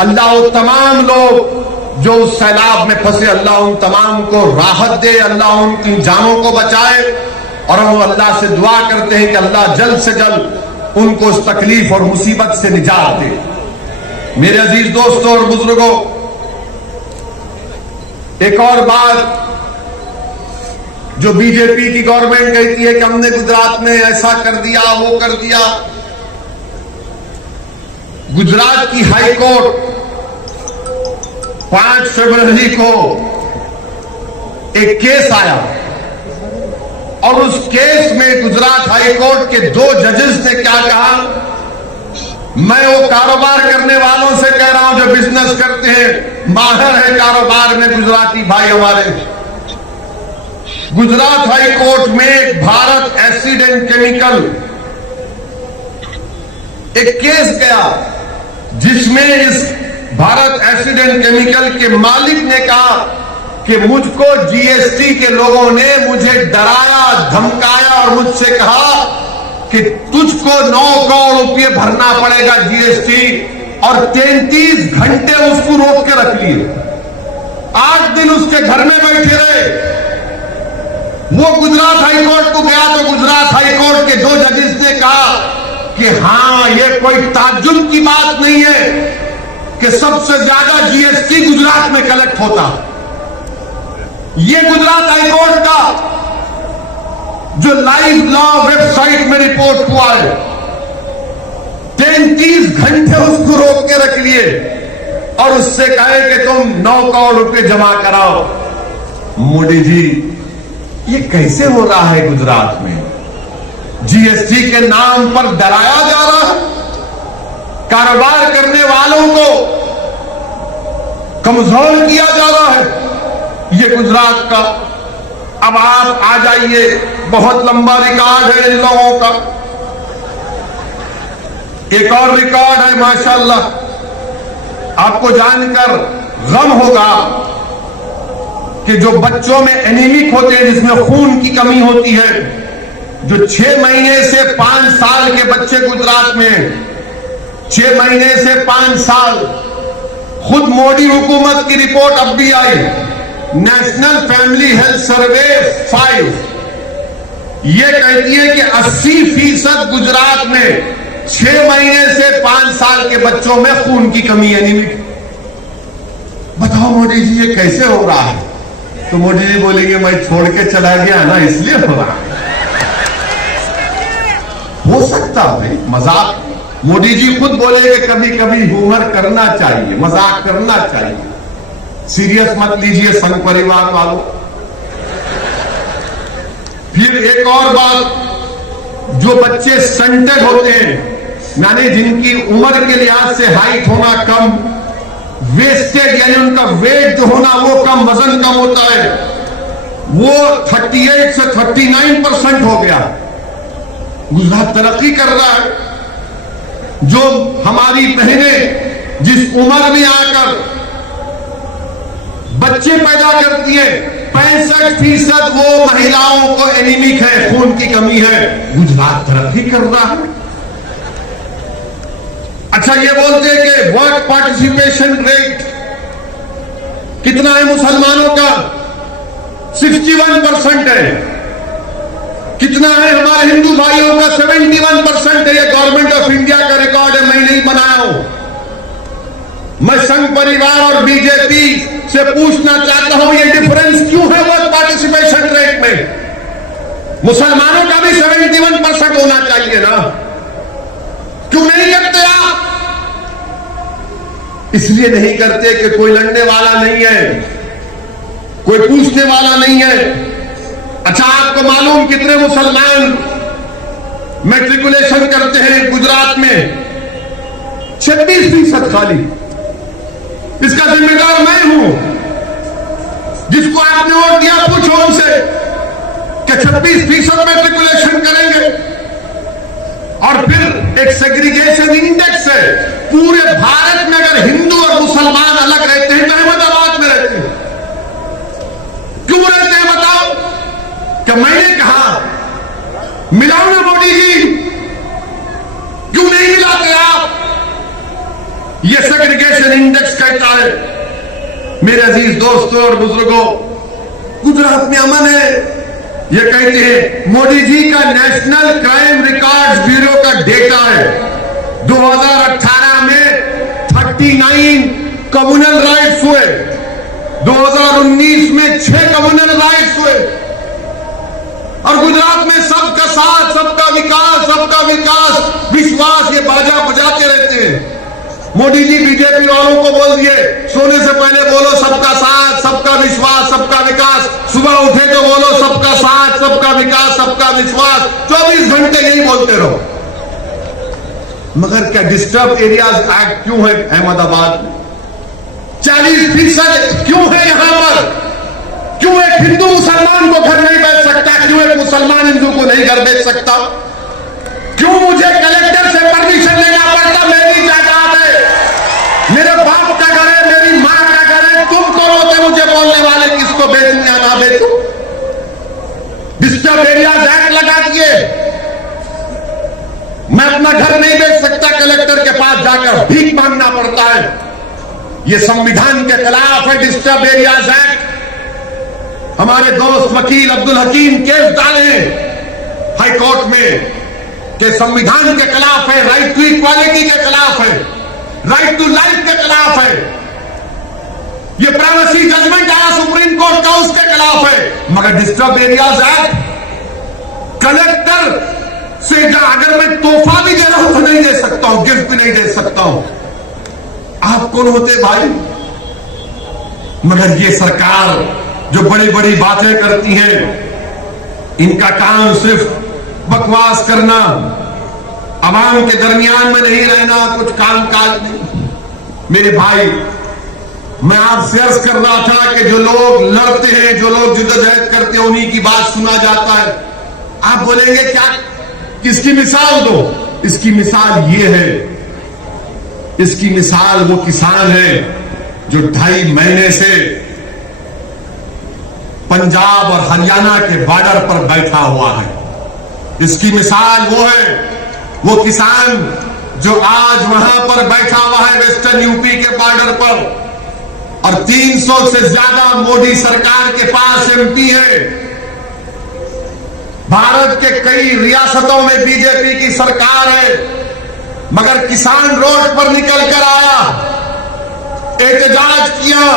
अल्लाह वो तमाम लोग जो उस सैलाब में फंसे, अल्लाह उन तमाम को राहत दे, अल्लाह उनकी जानों को बचाए। और हम अल्लाह से दुआ करते हैं कि अल्लाह जल्द से जल्द उनको उस तकलीफ और मुसीबत से निजात दे। मेरे अजीज दोस्तों और बुजुर्गों, एक और बात जो बीजेपी की गवर्नमेंट कहती है कि हमने गुजरात में ऐसा कर दिया, वो कर दिया। गुजरात की हाई कोर्ट 5 फरवरी को एक केस आया और उस केस में गुजरात हाई कोर्ट के 2 जजेस ने क्या कहा, मैं वो कारोबार करने वालों से कह रहा हूं जो बिजनेस करते हैं, माहिर है कारोबार में गुजराती भाई हमारे। गुजरात हाई कोर्ट में भारत एसिड एंड केमिकल एक केस गया जिसमें इस भारत एसिड एंड केमिकल के मालिक ने कहा कि मुझको जीएसटी के लोगों ने मुझे डराया, धमकाया और मुझसे कहा कि तुझको 9 करोड़ रुपये भरना पड़ेगा जीएसटी, और 33 घंटे उसको रोक के रख लिए। 8 दिन उसके घर में बैठे रहे। वो गुजरात हाईकोर्ट को गया तो गुजरात हाईकोर्ट के 2 जजेस ने कहा कि हां, ये कोई ताज्जुब की बात नहीं है कि सबसे ज्यादा जीएसटी गुजरात में कलेक्ट होता। ये गुजरात हाईकोर्ट का जो लाइव लॉ वेबसाइट में रिपोर्ट हुआ है, 33 घंटे उसको रोक के रख लिए और उससे कहे कि तुम 9 करोड़ रुपए जमा कराओ। मोदी जी, ये कैसे हो रहा है गुजरात में? जीएसटी के नाम पर डराया जा रहा है, कारोबार करने वालों को कमजोर किया जा रहा है। ये गुजरात का, अब आप आ जाइए, बहुत लंबा रिकॉर्ड है इन लोगों का। एक और रिकॉर्ड है माशाल्लाह, आपको जानकर गम होगा कि जो बच्चों में एनीमिक होते हैं, जिसमें खून की कमी होती है, जो 6 महीने से 5 साल के बच्चे गुजरात में, 6 महीने से 5 साल, खुद मोदी हुकूमत की रिपोर्ट अब भी आई, नेशनल फैमिली हेल्थ सर्वे 5, ये कहती है कि 80% गुजरात में 6 महीने से 5 साल के बच्चों में खून की कमी है, एनीमिक। बताओ मोदी जी, ये कैसे हो रहा है? तो मोदी जी बोलेंगे मैं छोड़ के चला गया ना, इसलिए हो रहा है। हो सकता भाई, मजाक। मोदी जी खुद बोलेंगे कभी कभी ह्यूमर करना चाहिए, मजाक करना चाहिए, सीरियस मत लीजिए संघ परिवार वालों। फिर एक और बात, जो बच्चे स्टंटेड होते हैं, यानी जिनकी उम्र के लिहाज से हाइट होना कम, वेस्टेड यानी उनका वेट जो होना वो कम, वजन कम होता है, वो 38 से 39% हो गया। गुजरात तरक्की कर रहा है। जो हमारी बहनें जिस उम्र में आकर बच्चे पैदा करती है, 65% वो महिलाओं को एनीमिक है, खून की कमी है। गुजरात तरक्की कर रहा है। अच्छा, ये बोलते हैं कि वर्क पार्टिसिपेशन रेट कितना है मुसलमानों का? 61% है। कितना है हमारे हिंदू भाइयों का? 71% है। ये गवर्नमेंट ऑफ इंडिया का रिकॉर्ड है, मैं नहीं बनाया हूं। मैं संघ परिवार और बीजेपी से पूछना चाहता हूं, ये डिफरेंस क्यों है वर्क पार्टिसिपेशन रेट में? मुसलमानों का भी 71% होना चाहिए ना, क्यों नहीं करते आप? इसलिए नहीं करते कि कोई लड़ने वाला नहीं है, कोई पूछने वाला नहीं है। अच्छा, आपको मालूम कितने मुसलमान मैट्रिकुलेशन करते हैं गुजरात में? 26% खाली। इसका जिम्मेदार मैं हूं। जिसको आपने वोट दिया, पूछो उनसे कि 26% मैट्रिकुलेशन करेंगे। और फिर एक सेग्रीगेशन इंडेक्स है, पूरे भारत में अगर हिंदू और मुसलमान अलग रहते हैं तो अहमदाबाद में रहते हैं। क्यों रहते हैं बताओ? कि मैंने कहा मिलाओ ना मोदी जी, क्यों नहीं मिलाते आप? ये सेग्रीगेशन इंडेक्स कहता है। मेरे अजीज दोस्तों और बुजुर्गों, गुजरात में अमन है। ये कहते हैं, मोदी जी का नेशनल क्राइम रिकॉर्ड्स ब्यूरो का डेटा है, 2018 में 39 कम्युनल राइट्स हुए, 2019 में 6 कम्युनल राइट्स हुए। और गुजरात में सबका साथ, सबका विकास, विश्वास, ये बाजा बजाते रहते हैं। मोदी जी बीजेपी वालों को बोल दिए, सोने से पहले बोलो सबका साथ, सबका विश्वास, सबका विकास। सुबह उठे तो बोलो सबका साथ, सबका विकास, सबका विश्वास। 24 घंटे यही बोलते रहो। मगर क्या डिस्टर्ब एरियाज एक्ट क्यों है अहमदाबाद में? 40% क्यों है यहां पर? क्यों एक हिंदू मुसलमान को घर नहीं बेच सकता? क्यों एक मुसलमान हिंदू को नहीं घर बेच सकता? क्यों मुझे कलेक्टर से परमिशन लेना पड़ता? मेरी जायदाद है, मेरे बाप का मुझे बोलने वाले किसको बेचूं या ना बेचूं। डिस्टर्ब एरियाज एक्ट लगा दिए, मैं अपना घर नहीं बेच सकता, कलेक्टर के पास जाकर भीख मांगना पड़ता है। यह संविधान के खिलाफ है डिस्टर्ब एरियाज एक्ट। हमारे दोस्त वकील अब्दुल हकीम केस डाले हाई कोर्ट में कि संविधान के खिलाफ है, राइट टू इक्वालिटी के खिलाफ है, राइट टू लाइफ के खिलाफ है। ये प्राइवेसी जजमेंट आया सुप्रीम कोर्ट का, उसके खिलाफ है। मगर डिस्टर्ब एरियाज एक्ट कलेक्टर से अगर मैं तोहफा भी दे रहा हूं तो नहीं दे सकता हूं, गिफ्ट भी नहीं दे सकता हूं। आप कौन होते भाई? मगर ये सरकार जो बड़ी बड़ी बातें करती है, इनका काम सिर्फ बकवास करना, आवाम के दरमियान में नहीं रहना, कुछ काम काज नहीं। मेरे भाई, मैं आपसे अर्ज कर रहा था कि जो लोग लड़ते हैं, जो लोग जद्दोजहद करते हैं, उन्हीं की बात सुना जाता है। आप बोलेंगे क्या, किसकी मिसाल दो? इसकी मिसाल ये है, इसकी मिसाल वो किसान है जो 2.5 महीने से पंजाब और हरियाणा के बॉर्डर पर बैठा हुआ है। इसकी मिसाल वो है, वो किसान जो आज वहां पर बैठा हुआ है वेस्टर्न यूपी के बॉर्डर पर, और 300 से ज्यादा मोदी सरकार के पास एमपी है। भारत के कई रियासतों में बीजेपी की सरकार है, मगर किसान रोड पर निकल कर आया, एहतजाज किया,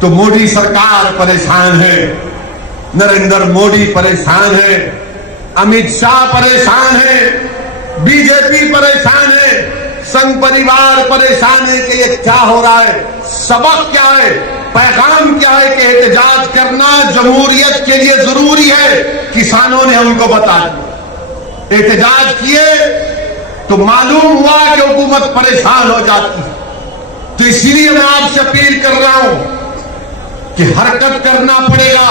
तो मोदी सरकार परेशान है, नरेंद्र मोदी परेशान है, अमित शाह परेशान है, बीजेपी परेशान है, संघ परिवार परेशान है कि ये क्या हो रहा है। सबक क्या है, पैगाम क्या है कि एहतजाज करना जमहूरियत के लिए जरूरी है। किसानों ने हमको बता दिया, एहतजाज किए तो मालूम हुआ कि हुकूमत परेशान हो जाती है। तो इसीलिए मैं आपसे अपील कर रहा हूं कि हरकत करना पड़ेगा।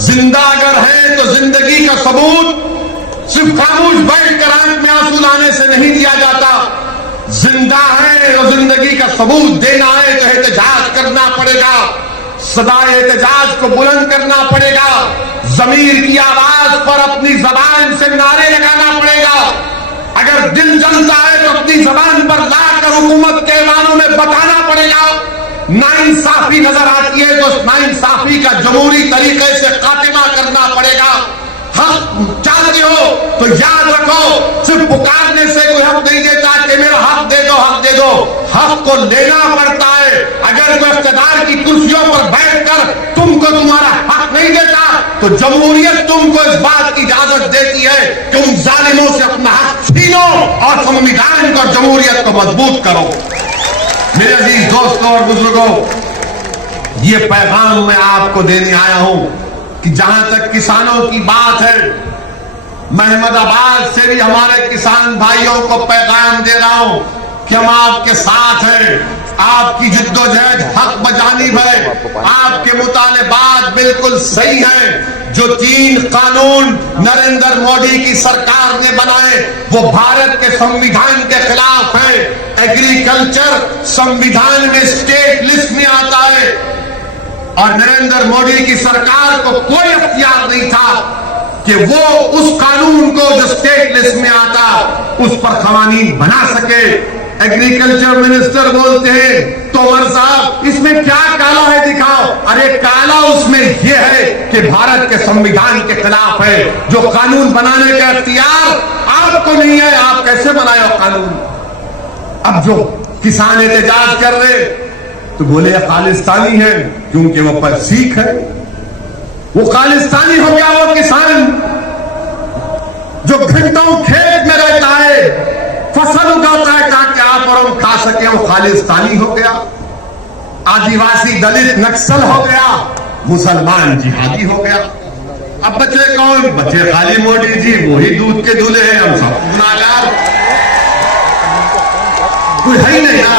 जिंदा अगर है तो जिंदगी का सबूत सिर्फ खामोश बैठकर आंख में आंसू लाने से नहीं दिया जाता। जिंदा है और जिंदगी का सबूत देना है तो एहतजाज करना पड़ेगा, सदा एहतजाज को बुलंद करना पड़ेगा, जमीर की आवाज पर अपनी जबान से नारे लगाना पड़ेगा। अगर दिल जलता है तो अपनी जबान पर लाकर हुकूमत के ऐवानों में बताना पड़ेगा। नाइंसाफी नजर आती है तो उस नाइंसाफी का जमहूरी तरीके से खात्मा करना पड़ेगा। हक चाहते हो तो याद रखो, सिर्फ पुकारने से कोई हक नहीं देता कि मेरा हक दे दो, हक दे दो। हक को लेना पड़ता है। अगर कोई इख्तियार की कुर्सियों पर बैठकर तुमको तुम्हारा हक नहीं देता तो जमहूरियत तुमको इस बात की इजाजत देती है कि उन जालिमों से अपना हक छीनो और संविधान को, जमहूरियत को मजबूत करो। मेरे अजीज दोस्तों और बुजुर्गों, ये पैगाम मैं आपको देने आया हूं कि जहां तक किसानों की बात है, मैं अहमदाबाद से भी हमारे किसान भाइयों को पैगाम दे रहा हूं कि हम आपके साथ हैं। आपकी जिद्दोजहद हक बजानिब है, आपके मुतालिबात बिल्कुल सही हैं। जो 3 कानून नरेंद्र मोदी की सरकार ने बनाए वो भारत के संविधान के खिलाफ है। एग्रीकल्चर संविधान में स्टेट लिस्ट में आता है और नरेंद्र मोदी की सरकार को कोई अख्तियार नहीं था कि वो उस कानून को जो स्टेट लिस्ट में आता उस पर कवानीन बना सके। एग्रीकल्चर मिनिस्टर बोलते हैं तोमर साहब इसमें क्या काला है दिखाओ। अरे काला उसमें यह है कि भारत के संविधान के खिलाफ है। जो कानून बनाने का अख्तियार आपको नहीं है, आप कैसे बनाए हो कानून। अब जो किसान एहतजाज कर रहे तो बोले खालिस्तानी है क्योंकि वो पर सिख है। वो खालिस्तानी हो गया वो किसान जो घंटों खेत में रहता है, फसल उगाता है ताकि आप और हम खा सके, वो खालिस्तानी हो गया। आदिवासी दलित नक्सल हो गया, मुसलमान जिहादी हो गया। अब बचे कौन? बचे खाली मोदी जी, वही दूध के दूल्हे हैं। हम सब गुनाहगार, कोई है ही नहीं ना।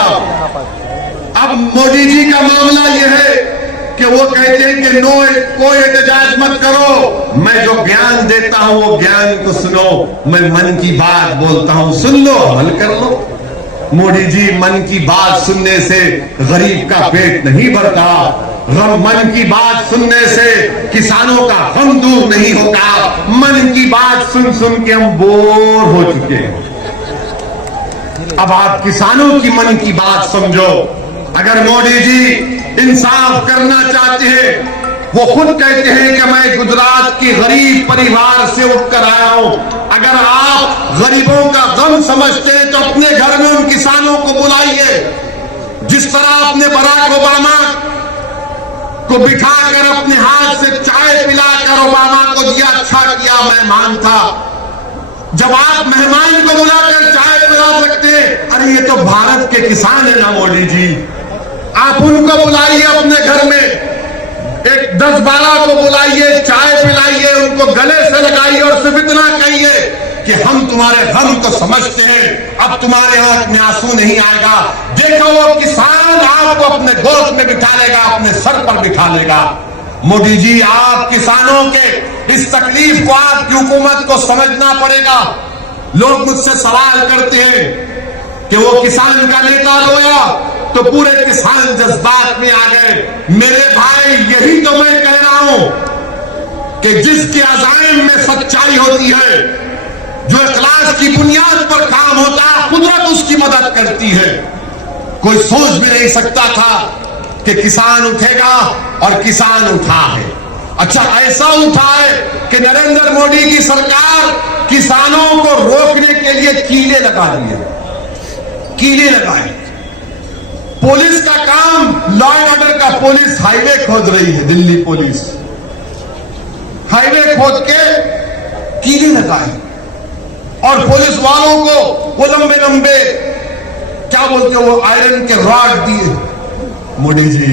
अब मोदी जी का मामला यह है कि वो कहते हैं कि नो, कोई एहतजाज मत करो, मैं जो ज्ञान देता हूं वो ज्ञान को सुनो, मैं मन की बात बोलता हूं, सुन लो, अमल कर लो। मोदी जी, मन की बात सुनने से गरीब का पेट नहीं भरता, मन की बात सुनने से किसानों का गम दूर नहीं होगा। मन की बात सुन सुन के हम बोर हो चुके हैं। अब आप किसानों की मन की बात समझो। अगर मोदी जी इंसाफ करना चाहते हैं, वो खुद कहते हैं कि मैं गुजरात के गरीब परिवार से उठकर आया हूं। अगर आप गरीबों का गम समझते हैं तो अपने घर में उन किसानों को बुलाइए। जिस तरह आपने बराक ओबामा को बिठाकर अपने हाथ से चाय पिलाकर ओबामा को दिया, अच्छा किया, मेहमान था। जब आप मेहमान को बुलाकर चाय पिला सकते, अरे ये तो भारत के किसान है ना मोदी जी, आप उनको बुलाइए अपने घर में, एक 10-12 को बुलाइए, चाय पिलाइए, उनको गले से लगाइए और सिर्फ इतना कहिए कि हम तुम्हारे गम को समझते हैं, अब तुम्हारे आंख में आंसू नहीं आएगा। देखो वो किसान आपको अपने गोद में बिठा लेगा, अपने सर पर बिठा लेगा। मोदी जी, आप किसानों के इस तकलीफ को आपकी हुकूमत को समझना पड़ेगा। लोग मुझसे सवाल करते हैं कि वो किसान का नेता रोया तो पूरे किसान जज्बात में आ गए। मेरे भाई, यही तो मैं कह रहा हूं कि जिसके अज़ाइम में सच्चाई होती है, जो इखलास की बुनियाद पर काम होता है, कुदरत उसकी मदद करती है। कोई सोच भी नहीं सकता था कि किसान उठेगा और किसान उठा है। अच्छा, ऐसा उठा है कि नरेंद्र मोदी की सरकार किसानों को रोकने के लिए कीले लगा दिए, कीले लगाए। पुलिस का काम, लॉ एंड ऑर्डर का, पुलिस हाईवे खोद रही है, दिल्ली पुलिस हाईवे खोद के कीले लगाए और पुलिस वालों को वो लंबे लंबे क्या बोलते हैं, वो आयरन के रॉड दिए। मोदी जी,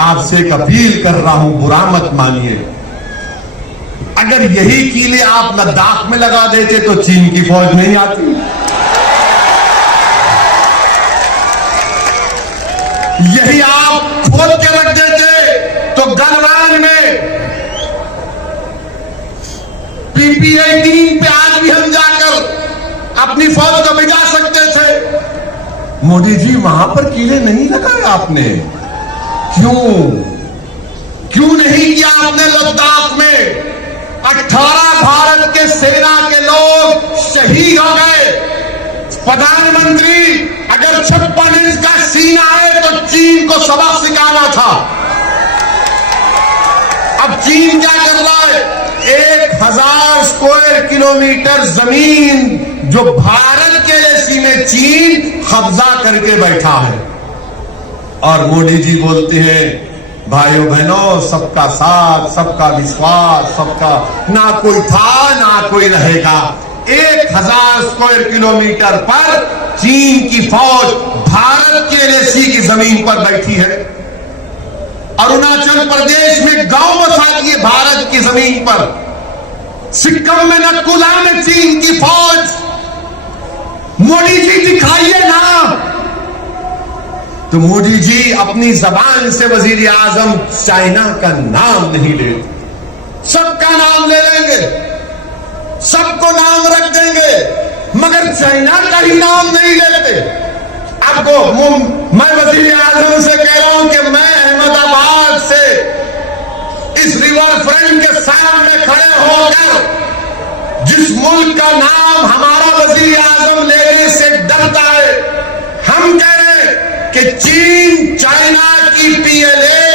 आपसे एक अपील कर रहा हूं, बुरा मत मानिए। अगर यही कीले आप लद्दाख में लगा देते तो चीन की फौज नहीं आती। यही आप खोद के रख देते तो गलवान में PP-18 पे आज भी हम जाकर अपनी फौज को भिजा सकते थे। मोदी जी, वहां पर कीले नहीं लगाए आपने, क्यों नहीं किया आपने? लद्दाख में 18 भारत के सेना के लोग शहीद हो गए। प्रधानमंत्री, अगर 56 इंच का सीना है तो चीन को सबक सिखाना था। अब चीन क्या कर रहा है? 1000 स्क्वायर किलोमीटर जमीन जो भारत के एलएसी में चीन कब्जा करके बैठा है। और मोदी जी बोलते हैं, भाइयों बहनों, सबका साथ, सबका विश्वास, सबका, ना कोई था ना कोई रहेगा। 1000 स्क्वायर किलोमीटर पर चीन की फौज भारत के एलएसी की जमीन पर बैठी है। अरुणाचल प्रदेश में गांव बसा दिए भारत की जमीन पर। सिक्किम में नकुला में चीन की फौज। मोदी जी, दिखाइए ना। तो मोदी जी अपनी जबान से वजीर आजम चाइना का नाम नहीं लेते, सबका नाम ले लेंगे, सबको नाम रख देंगे, मगर चाइना का ही नाम नहीं लेते। आपको मैं वजीर आजम से कह रहा हूं कि मैं अहमदाबाद से इस रिवर फ्रंट के सामने खड़े होकर जिस मुल्क का नाम हमारा वजीर आजम लेने से डरता है, हम कह रहे हैं कि चीन, चाइना की PLA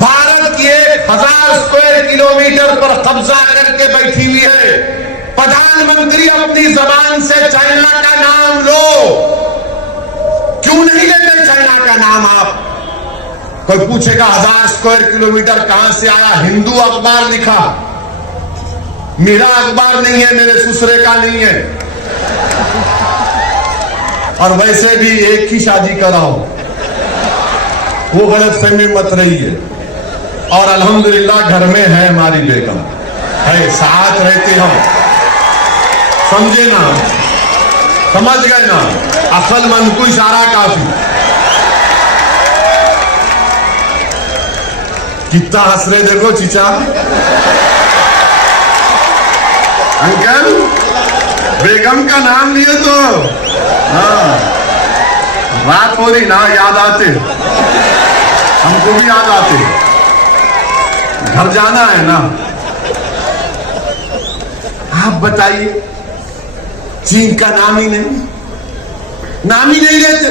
भारत की 1000 स्क्वायर किलोमीटर पर कब्जा करके बैठी हुई है। प्रधानमंत्री, अपनी जबान से चाइना का नाम लो। क्यों नहीं लेते चाइना का नाम आप? कोई पूछेगा 1000 स्क्वायर किलोमीटर कहां से आया? हिंदू अखबार लिखा, मेरा अखबार नहीं है, मेरे ससुरे का नहीं है। और वैसे भी एक ही शादी कराओ, वो गलतफहमी मत रही है। और अल्हम्दुलिल्लाह घर में है हमारी बेगम, है, साथ रहते हम, समझे ना, समझ गए ना? अक्लमंद को इशारा काफी। कितना हंस रहे देखो चीचा। अंकल, बेगम का नाम लिए तो हाँ, रात हो रही ना, याद आते, हमको भी याद आते, घर जाना है ना। आप बताइए, चीन का नाम ही नहीं लेते,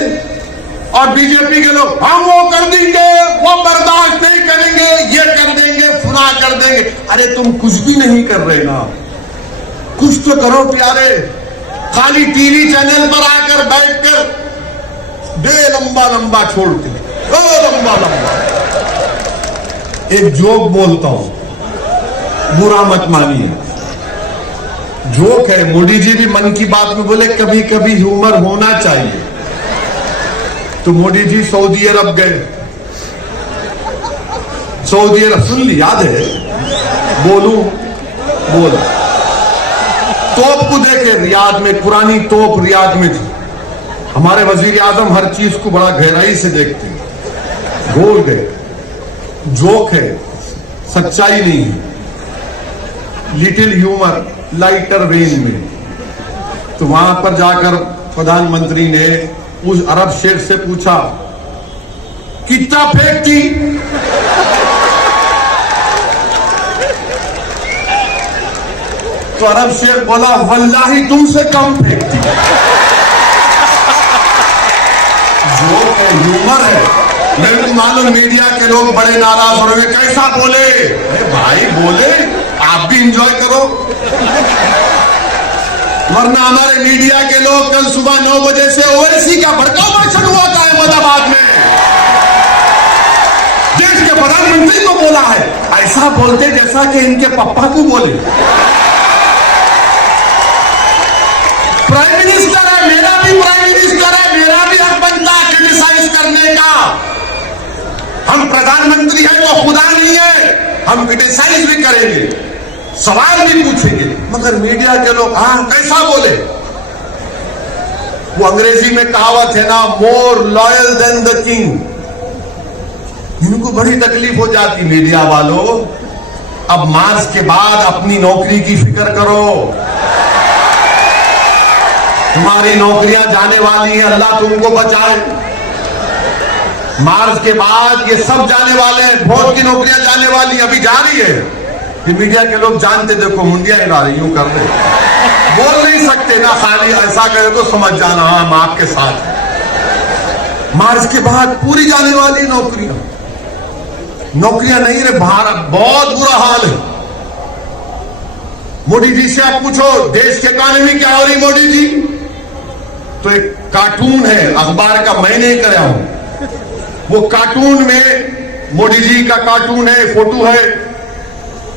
और बीजेपी के लोग हम वो कर देंगे, वो बर्दाश्त नहीं करेंगे, ये कर देंगे, फुना कर देंगे। अरे तुम कुछ भी नहीं कर रहे ना, कुछ तो करो प्यारे। खाली टीवी चैनल पर आकर बैठकर बे लंबा लंबा छोड़ते, लंबा लंबा। एक जोक बोलता हूं, बुरा मत मानिए, जोक है। मोदी जी भी मन की बात में बोले कभी कभी ह्यूमर होना चाहिए। तो मोदी जी सऊदी अरब गए, सऊदी अरब, सुन ली, याद है, बोल तोप को देखे, रियाद में पुरानी तोप रियाद में थी। हमारे वजीर आजम हर चीज को बड़ा गहराई से देखते हैं। बोल गए, जोक है, सच्चाई नहीं है, लिटिल ह्यूमर, लाइटर वेन में। तो वहां पर जाकर प्रधानमंत्री ने उस अरब शेख से पूछा, कितना फेंकती? तो अरब शेख बोला, वल्लाही तुमसे कम फेंकती। जो ह्यूमर है। मेरे को मालूम मीडिया के लोग बड़े नाराज हो रहे हैं, कैसा बोले? अरे भाई बोले, आप भी इंजॉय करो, वरना हमारे मीडिया के लोग कल सुबह 9 बजे से ओवैसी का भड़काऊ भाषण हुआ था अहमदाबाद में, देश के प्रधानमंत्री को बोला है, ऐसा बोलते जैसा कि इनके पप्पा को बोले। प्राइम मिनिस्टर है, मेरा भी प्राइम मिनिस्टर है, मेरा भी हक बनता है क्रिटिसाइज करने का। हम प्रधानमंत्री हैं तो खुदा नहीं है, हम क्रिटिसाइज भी करेंगे, सवाल भी पूछेंगे। मगर मीडिया के लोग कैसा बोले? वो अंग्रेजी में कहावत है ना, more loyal than the king. इनको बड़ी तकलीफ हो जाती मीडिया वालों। अब मार्च के बाद अपनी नौकरी की फिक्र करो, तुम्हारी नौकरियां जाने वाली है, अल्लाह तुमको बचाए। मार्च के बाद ये सब जाने वाले हैं, बहुत की नौकरियां जाने वाली, अभी जा रही है। कि मीडिया के लोग जानते, देखो मुंडिया हिला रही, यूं कर रहे, बोल नहीं सकते ना, खाली ऐसा करे तो समझ जाना हाँ हम आपके साथ हैं। मार्च के बाद पूरी जाने वाली नौकरियां नहीं रहे, भारत बहुत बुरा हाल है। मोदी जी से आप पूछो देश की इकॉनमी क्या हो रही मोदी जी? तो एक कार्टून है अखबार का, मैंने कराया हूं, वो कार्टून में मोदी जी का कार्टून है, फोटो है।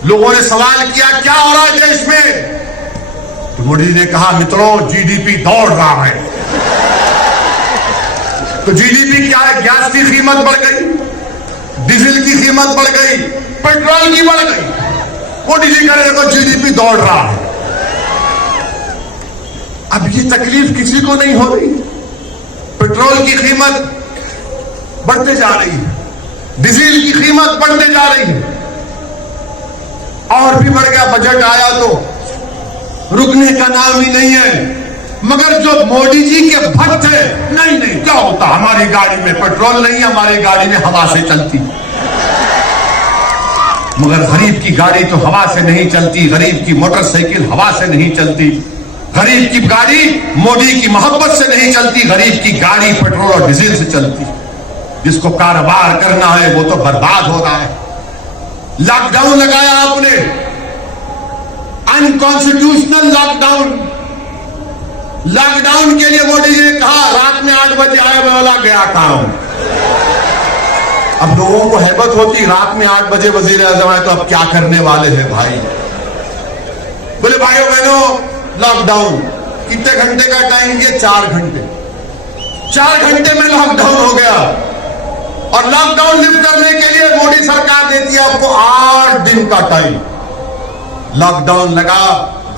लोगों ने सवाल किया क्या हो रहा है देश में? तो मोदी जी ने कहा मित्रों जीडीपी दौड़ रहा है। तो जीडीपी क्या है? गैस की कीमत बढ़ गई, डीजल की कीमत बढ़ गई, पेट्रोल की बढ़ गई। मोदी जी कह रहे देखो जीडीपी दौड़ रहा है। अब ये तकलीफ किसी को नहीं हो रही, पेट्रोल की कीमत बढ़ते जा रही है, डीजल की कीमत बढ़ते जा रही है, और भी बढ़ गया। बजट आया तो रुकने का नाम ही नहीं है। मगर जो मोदी जी के भक्त है, नहीं नहीं क्या होता, हमारी गाड़ी में पेट्रोल नहीं, हमारी गाड़ी में हवा से चलती। मगर गरीब की गाड़ी तो हवा से नहीं चलती, गरीब की मोटरसाइकिल हवा से नहीं चलती, गरीब की गाड़ी मोदी की मोहब्बत से नहीं चलती, गरीब की गाड़ी पेट्रोल और डीजल से चलती। जिसको कारोबार करना है वो तो बर्बाद हो रहा है। लॉकडाउन लगाया आपने, अनकॉन्स्टिट्यूशनल लॉकडाउन। लॉकडाउन के लिए मोदी जी ने कहा रात में 8 बजे आए वाला गया काम। अब लोगों को हैबत होती, रात में 8 बजे वजीर आजम आए तो अब क्या करने वाले हैं भाई? बोले भाइयों बहनों लॉकडाउन कितने घंटे का टाइम? ये 4 घंटे। 4 घंटे में लॉकडाउन हो गया। और लॉकडाउन लिफ्ट करने के लिए मोदी सरकार देती है आपको 8 दिन का टाइम। लॉकडाउन लगा,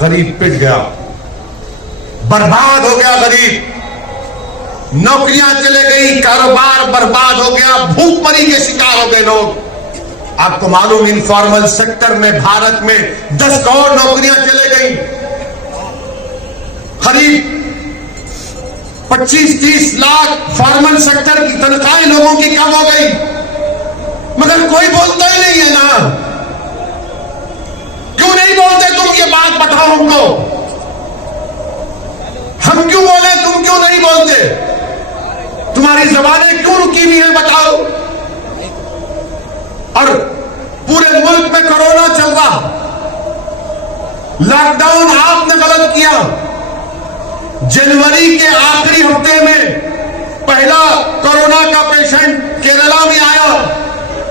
गरीब पिट गया, बर्बाद हो गया गरीब, नौकरियां चले गई, कारोबार बर्बाद हो गया, भूखमरी के शिकार हो गए लोग। आपको मालूम इनफॉर्मल सेक्टर में भारत में 10 करोड़ नौकरियां चले गई। खरीद 25-30 लाख फार्मल सेक्टर की तनख्वाहें लोगों की कम हो गई, मगर कोई बोलता ही नहीं है ना। क्यों नहीं बोलते तुम? ये बात बताओ हमको। हम क्यों बोले, तुम क्यों नहीं बोलते? तुम्हारी जबानें क्यों रुकी हुई हैं, बताओ। और पूरे मुल्क में कोरोना चल रहा, लॉकडाउन आपने गलत किया। जनवरी के आखिरी हफ्ते में पहला कोरोना का पेशेंट केरला में आया,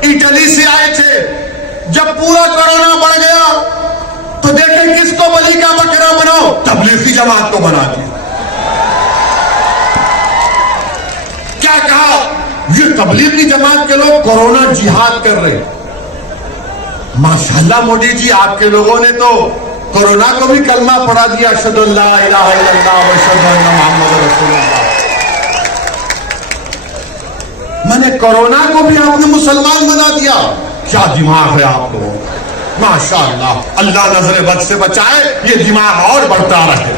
इटली से आए थे। जब पूरा कोरोना बढ़ गया तो देखें किसको बलि का बकरा बनाओ, तबलीगी जमात को बना दिया। क्या कहा? ये तबलीगी जमात के लोग कोरोना जिहाद कर रहे हैं। माशाल्लाह मोदी जी, आपके लोगों ने तो कोरोना को भी कलमा पढ़ा दिया, अशहदु अल्ला इलाहा इल्लल्लाह व अशहदु अन्ना मुहम्मदुर रसूलुल्लाह। मैंने कोरोना को भी आपने मुसलमान बना दिया। क्या दिमाग है आप लोगों का, माशाअल्लाह। अल्लाह नजर बद से बचाए, ये दिमाग और बढ़ता रहे।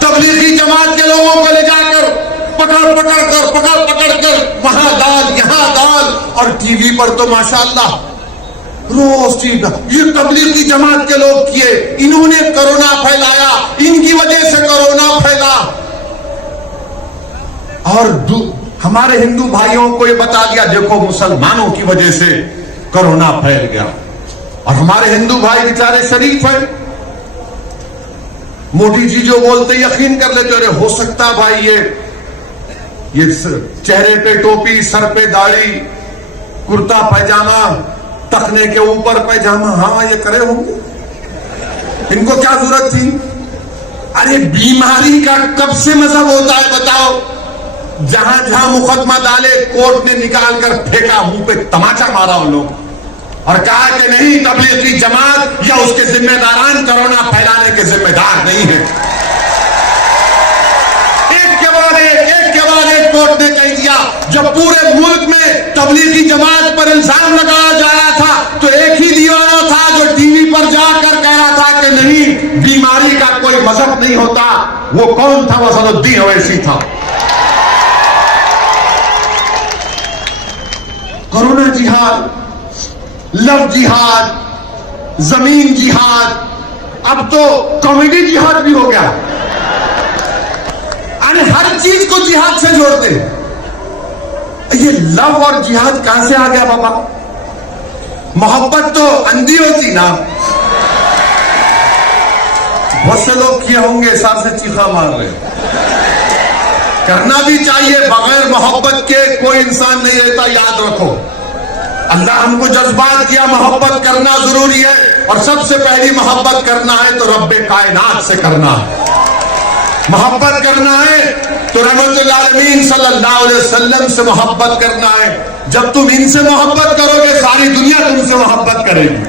तबलीगी जमात के लोगों को ले जाकर पकड़ पकड़ कर वहां डाल, यहां डाल, और टीवी पर तो माशाअल्लाह रोज चीज। ये तबलीगी जमात के लोग किए, इन्होंने कोरोना फैलाया, इनकी वजह से कोरोना फैला। और हमारे हिंदू भाइयों को ये बता दिया, देखो मुसलमानों की वजह से कोरोना फैल गया। और हमारे हिंदू भाई बेचारे शरीफ हैं, मोदी जी जो बोलते यकीन कर लेते। अरे हो सकता भाई ये चेहरे पे टोपी, सर पे दाढ़ी, कुर्ता पैजामा, टखने के ऊपर पैजामा, हाँ ये करे होंगे, इनको क्या जरूरत थी? अरे बीमारी का कब से मजहब होता है बताओ? जहां जहां मुकदमा डाले, कोर्ट ने निकाल कर फेंका, मुंह पे तमाचा मारा उन लोग और कहा कि नहीं, तबलीगी जमात या उसके जिम्मेदारान कोरोना फैलाने के जिम्मेदार नहीं है। एक के बाद एक कोर्ट ने कह दिया। जब पूरे मुल्क में तबलीगी जमात पर इल्जाम लगाया जा रहा था तो एक ही दीवाना था जो टीवी पर जाकर कह रहा था कि नहीं, बीमारी का कोई मजहब नहीं होता। वो कौन था? वो सदुद्दीन ओवैसी था। कोरोना जिहाद, लव जिहाद, जमीन जिहाद, अब तो कॉमेडी जिहाद भी हो गया। अरे हर चीज को जिहाद से जोड़ते। ये लव और जिहाद कहां से आ गया बाबा? मोहब्बत तो अंधी होती ना। बहुत से लोग किए होंगे, साथ से चीखा मार रहे। करना भी चाहिए, बगैर मोहब्बत के कोई इंसान नहीं रहता, याद रखो। अल्लाह हमको जज्बात किया, मोहब्बत करना जरूरी है। और सबसे पहली मोहब्बत करना है तो रब्बे कायनात से करना है। मोहब्बत करना है तो रहमतुल आलमीन सल्लल्लाहु अलैहि वसल्लम से मोहब्बत करना है। जब तुम इनसे मोहब्बत करोगे, सारी दुनिया तुमसे मोहब्बत करेगी।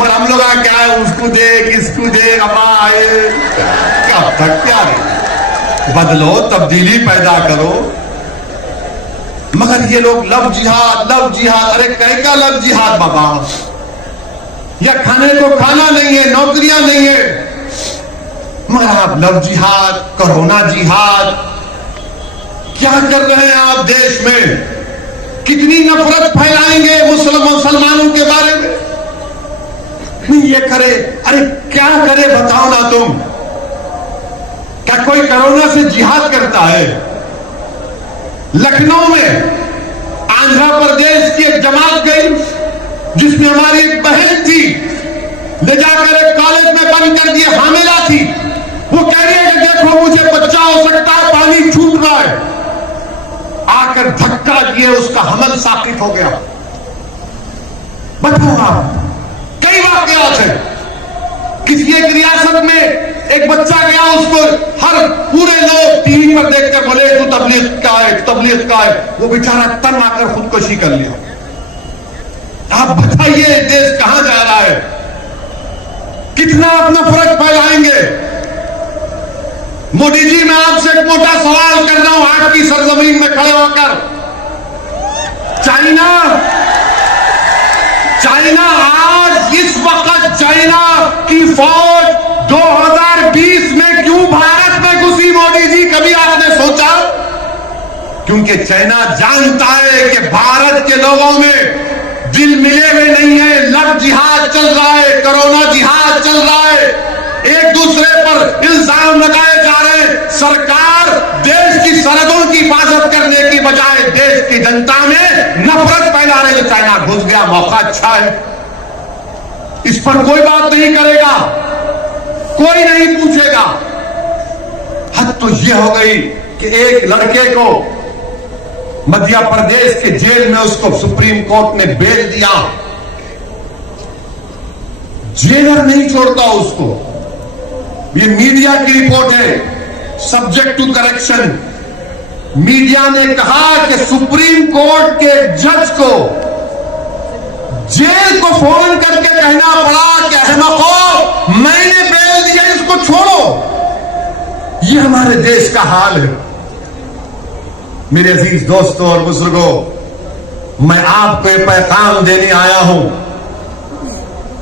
और हम लोग क्या है, उसको देख, इसको देख, अमाए क्या तक क्या बदलो, तब्दीली पैदा करो। मगर ये लोग लव जिहाद, लव जिहाद। अरे कहीं का लव जिहाद बाबा? या खाने को खाना नहीं है, नौकरियां नहीं है, मगर आप लव जिहाद, कोरोना जिहाद क्या कर रहे हैं आप देश में? कितनी नफरत फैलाएंगे मुसलमानों के बारे में? नहीं ये करे, अरे क्या करे बताओ ना तुम। क्या कोई कोरोना से जिहाद करता है? लखनऊ में आंध्र प्रदेश की एक जमात गई जिसमें हमारी एक बहन थी, ले जाकर एक कॉलेज में बंद कर दिए, हामिला थी। वो कह रही है कि देखो मुझे बच्चा हो सकता है, पानी छूट रहा है। आकर धक्का दिए, उसका हमल साकित हो गया। बताओ आप, कई वाकयात है। किसी एक रियासत में एक बच्चा गया, उसको हर पूरे लोग टीवी पर देखकर बोले तू तबलीग का है, तबलीग का है। वो बेचारा तन आकर खुदकुशी कर लिया। आप बताइए देश कहां जा रहा है? कितना आप नफरत फैलाएंगे? मोदी जी, मैं आपसे एक मोटा सवाल कर रहा हूं आज की सरजमीन में खड़े होकर। चाइना आज इस वक्त चाइना की फौज 2020 में क्यों भारत में घुसी क्योंकि चाइना जानता है कि भारत के लोगों में दिल मिले हुए नहीं है। लव जिहाद चल रहा है, कोरोना जिहाद चल रहा है, एक दूसरे पर इल्जाम लगाए जा रहे हैं। सरकार देश की सरहदों की हिफाजत करने की बजाय देश की जनता में नफरत फैला रही है। चाइना घुस गया, मौका अच्छा है, इस पर कोई बात नहीं करेगा, कोई नहीं पूछेगा। हद तो यह हो गई कि एक लड़के को मध्य प्रदेश के जेल में उसको सुप्रीम कोर्ट ने बेल दिया, जेलर नहीं छोड़ता उसको। ये मीडिया की रिपोर्ट है, सब्जेक्ट टू करेक्शन। मीडिया ने कहा कि सुप्रीम कोर्ट के जज को जेल को फोन करके कहना पड़ा कि अहमको, मैंने बेल दिया, इसको छोड़ो। ये हमारे देश का हाल है। मेरे अजीज दोस्तों और बुजुर्गों, मैं आपको ये पैगाम देने आया हूं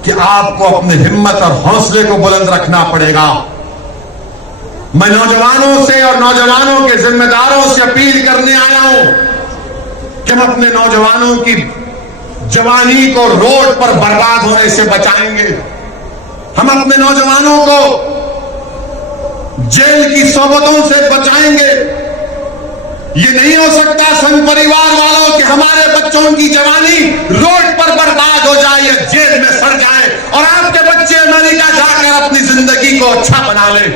कि आपको अपने हिम्मत और हौसले को बुलंद रखना पड़ेगा। मैं नौजवानों से और नौजवानों के जिम्मेदारों से अपील करने आया हूं कि हम अपने नौजवानों की जवानी को रोड पर बर्बाद होने से बचाएंगे। हम अपने नौजवानों को जेल की सोबतों से बचाएंगे। ये नहीं हो सकता संघ परिवार वालों कि हमारे बच्चों की जवानी रोड पर बर्बाद हो जाए या जेल में सड़ जाए और आपके बच्चे अमेरिका जाकर अपनी जिंदगी को अच्छा बना ले।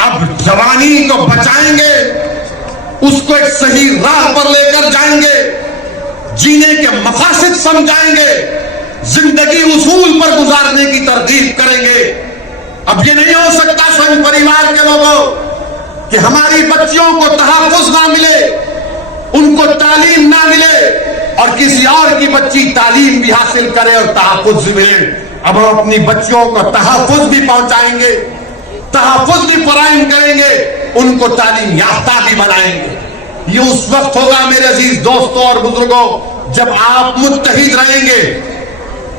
अब जवानी को बचाएंगे, उसको एक सही राह पर लेकर जाएंगे, जीने के मकासद समझाएंगे, जिंदगी उसूल पर गुजारने की तरगीब करेंगे। अब ये नहीं हो सकता संघ परिवार के लोगों कि हमारी बच्चियों को तहफ़्फ़ुज़ ना मिले, उनको तालीम ना मिले और किसी और की बच्ची तालीम भी हासिल करे और तहफ़्फ़ुज़ भी मिले। अब हम अपनी बच्चियों को तहफ़्फ़ुज़ भी पहुंचाएंगे, तहफ़्फ़ुज़ भी फराहम करेंगे, उनको तालीम याफ्ता भी बनाएंगे। ये उस वक्त होगा मेरे अजीज दोस्तों और बुजुर्गों, जब आप मुत्तहिद रहेंगे,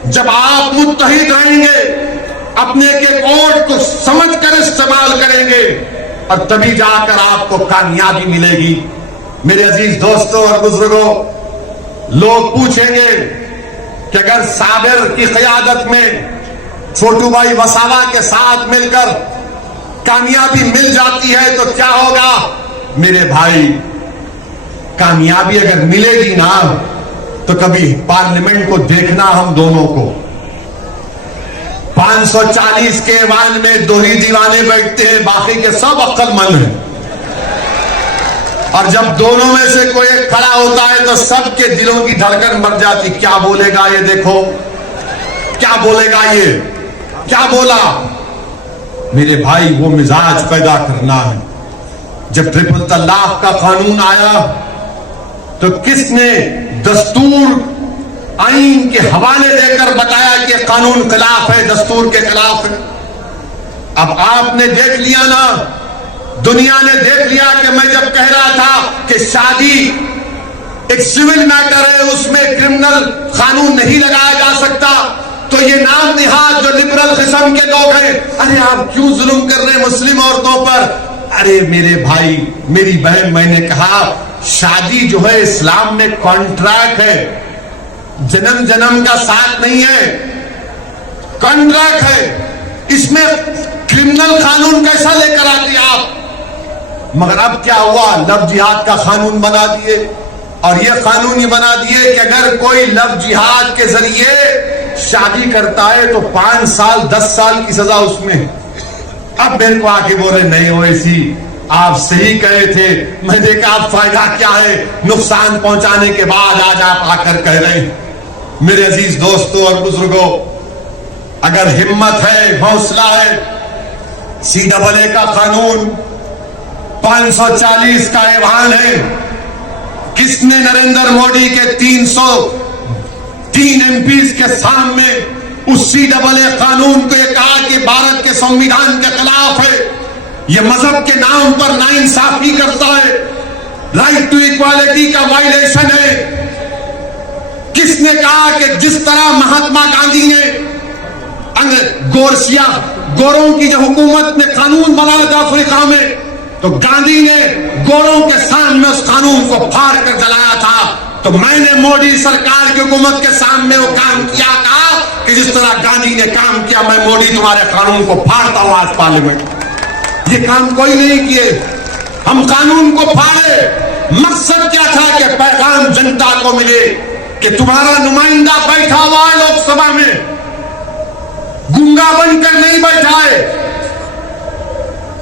जब आप मुत्तहिद रहेंगे, अपने के वोट को समझकर इस्तेमाल करेंगे और तभी जाकर आपको कामयाबी मिलेगी। मेरे अजीज दोस्तों और बुजुर्गों, लोग पूछेंगे कि अगर साबिर की क़यादत में छोटू भाई वसावा के साथ मिलकर कामयाबी मिल जाती है तो क्या होगा? मेरे भाई, कामयाबी अगर मिलेगी ना तो कभी पार्लियामेंट को देखना हम दोनों को। 540 के ऐवान में दो ही दीवाने बैठते हैं, बाकी के सब अक्लमंद हैं। और जब दोनों में से कोई एक खड़ा होता है तो सबके दिलों की धड़कन बढ़ जाती। क्या बोलेगा ये, देखो क्या बोलेगा ये, क्या बोला। मेरे भाई, वो मिजाज पैदा करना है। जब ट्रिपल तलाक का कानून आया तो किसने दस्तूर आईन के हवाले देकर बताया कि कानून खिलाफ है, दस्तूर के खिलाफ है। अब आपने देख लिया ना, दुनिया ने देख लिया कि मैं जब कह रहा था कि शादी एक सिविल मैटर है, उसमें क्रिमिनल कानून नहीं लगाया जा सकता, तो ये नाम निहाद जो लिबरल किस्म के लोग हैं, अरे आप क्यों जुल्म कर रहे हैं मुस्लिम औरतों पर। अरे मेरे भाई, मेरी बहन, मैंने कहा शादी जो है इस्लाम में कॉन्ट्रैक्ट है, जन्म जन्म का साथ नहीं है, कॉन्ट्रैक्ट है। इसमें क्रिमिनल कानून कैसा लेकर आते आप? मगर अब क्या हुआ, लव जिहाद का कानून बना दिए और यह कानून ही बना दिए कि अगर कोई लव जिहाद के जरिए शादी करता है तो 5 साल 10 साल की सजा उसमें। अब मेरे को आके बोले नहीं हो ऐसी, आप सही कहे थे, मैं देखा आप फायदा क्या है, नुकसान पहुंचाने के बाद आज आप आकर कह रहे हैं। मेरे अजीज दोस्तों और बुजुर्गों, अगर हिम्मत है, हौसला है, CAA का कानून 540 का ऐवान है। किसने नरेंद्र मोदी के 303 MPs के सामने उस CAA कानून को कहा कि भारत के संविधान के खिलाफ है, यह मजहब के नाम पर नाइंसाफी करता है, राइट टू इक्वालिटी का वायलेशन है। किसने कहा कि जिस तरह महात्मा गांधी ने गोरों की जो हुकूमत ने कानून बनाया था अफ्रीका में, तो गांधी ने गोरों के सामने उस कानून कानून को फाड़ कर जलाया था, तो मैंने मोदी सरकार की हुकूमत के सामने वो काम किया, कहा कि जिस तरह गांधी ने काम किया, मैं मोदी तुम्हारे कानून को फाड़ता हूं आज पार्लियामेंट। ये काम कोई नहीं किए, हम कानून को फाड़े। मकसद क्या था कि पैगाम जनता को मिले कि तुम्हारा नुमाइंदा बैठा हुआ है लोकसभा में, गूंगा बनकर नहीं बैठा है,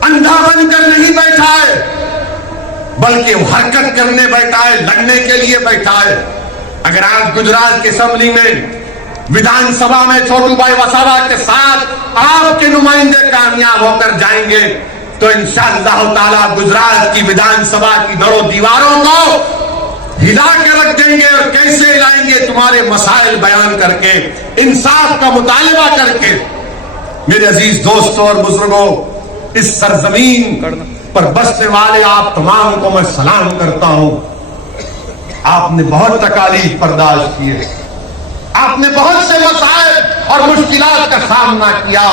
अंधा बनकर नहीं बैठा है, बल्कि वो हरकत करने बैठा है, लड़ने के लिए बैठा है। अगर आज गुजरात की असेंबली में, विधानसभा में छोटू भाई वसावा के साथ आपके नुमाइंदे कामयाब होकर जाएंगे, तो इंशाअल्लाह ताला गुजरात की विधानसभा की दरों दीवारों को हिला के रख देंगे। और कैसे हिलाएंगे? तुम्हारे मसाइल बयान करके, इंसाफ का मुतालबा करके। मेरे अजीज दोस्तों और बुजुर्गों, इस सरजमीन पर बसने वाले आप तमाम को मैं सलाम करता हूं। आपने बहुत तकालीफ बर्दाश्त किए, आपने बहुत से मसाइल और मुश्किलात का सामना किया,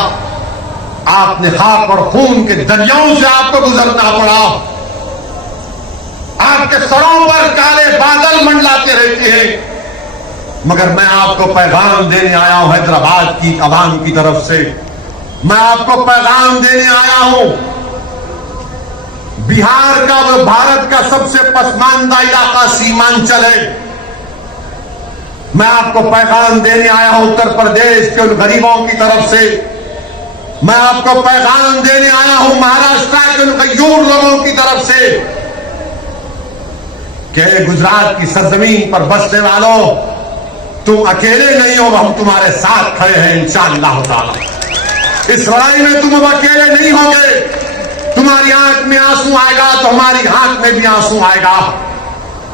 आपने खाक और खून के दरियाओं से आपको गुजरना पड़ा, आपके सरों पर काले बादल मंडलाते रहते हैं, मगर मैं आपको पैगाम देने आया हूं हैदराबाद की आवाम की तरफ से। मैं आपको पैगाम देने आया हूं, बिहार का वो भारत का सबसे पसमानदा इलाका सीमांचल है। मैं आपको पैगाम देने आया हूं उत्तर प्रदेश के उन गरीबों की तरफ से। मैं आपको पैगाम देने आया हूं महाराष्ट्र के उन गरीब लोगों की तरफ से कि गुजरात की सरजमीन पर बसने वालों, तुम अकेले नहीं हो, हम तुम्हारे साथ खड़े हैं इंशाअल्लाह ताला। इस लड़ाई में तुम अब अकेले नहीं होगे। तुम्हारी आंख में आंसू आएगा तो हमारी आंख में भी आंसू आएगा।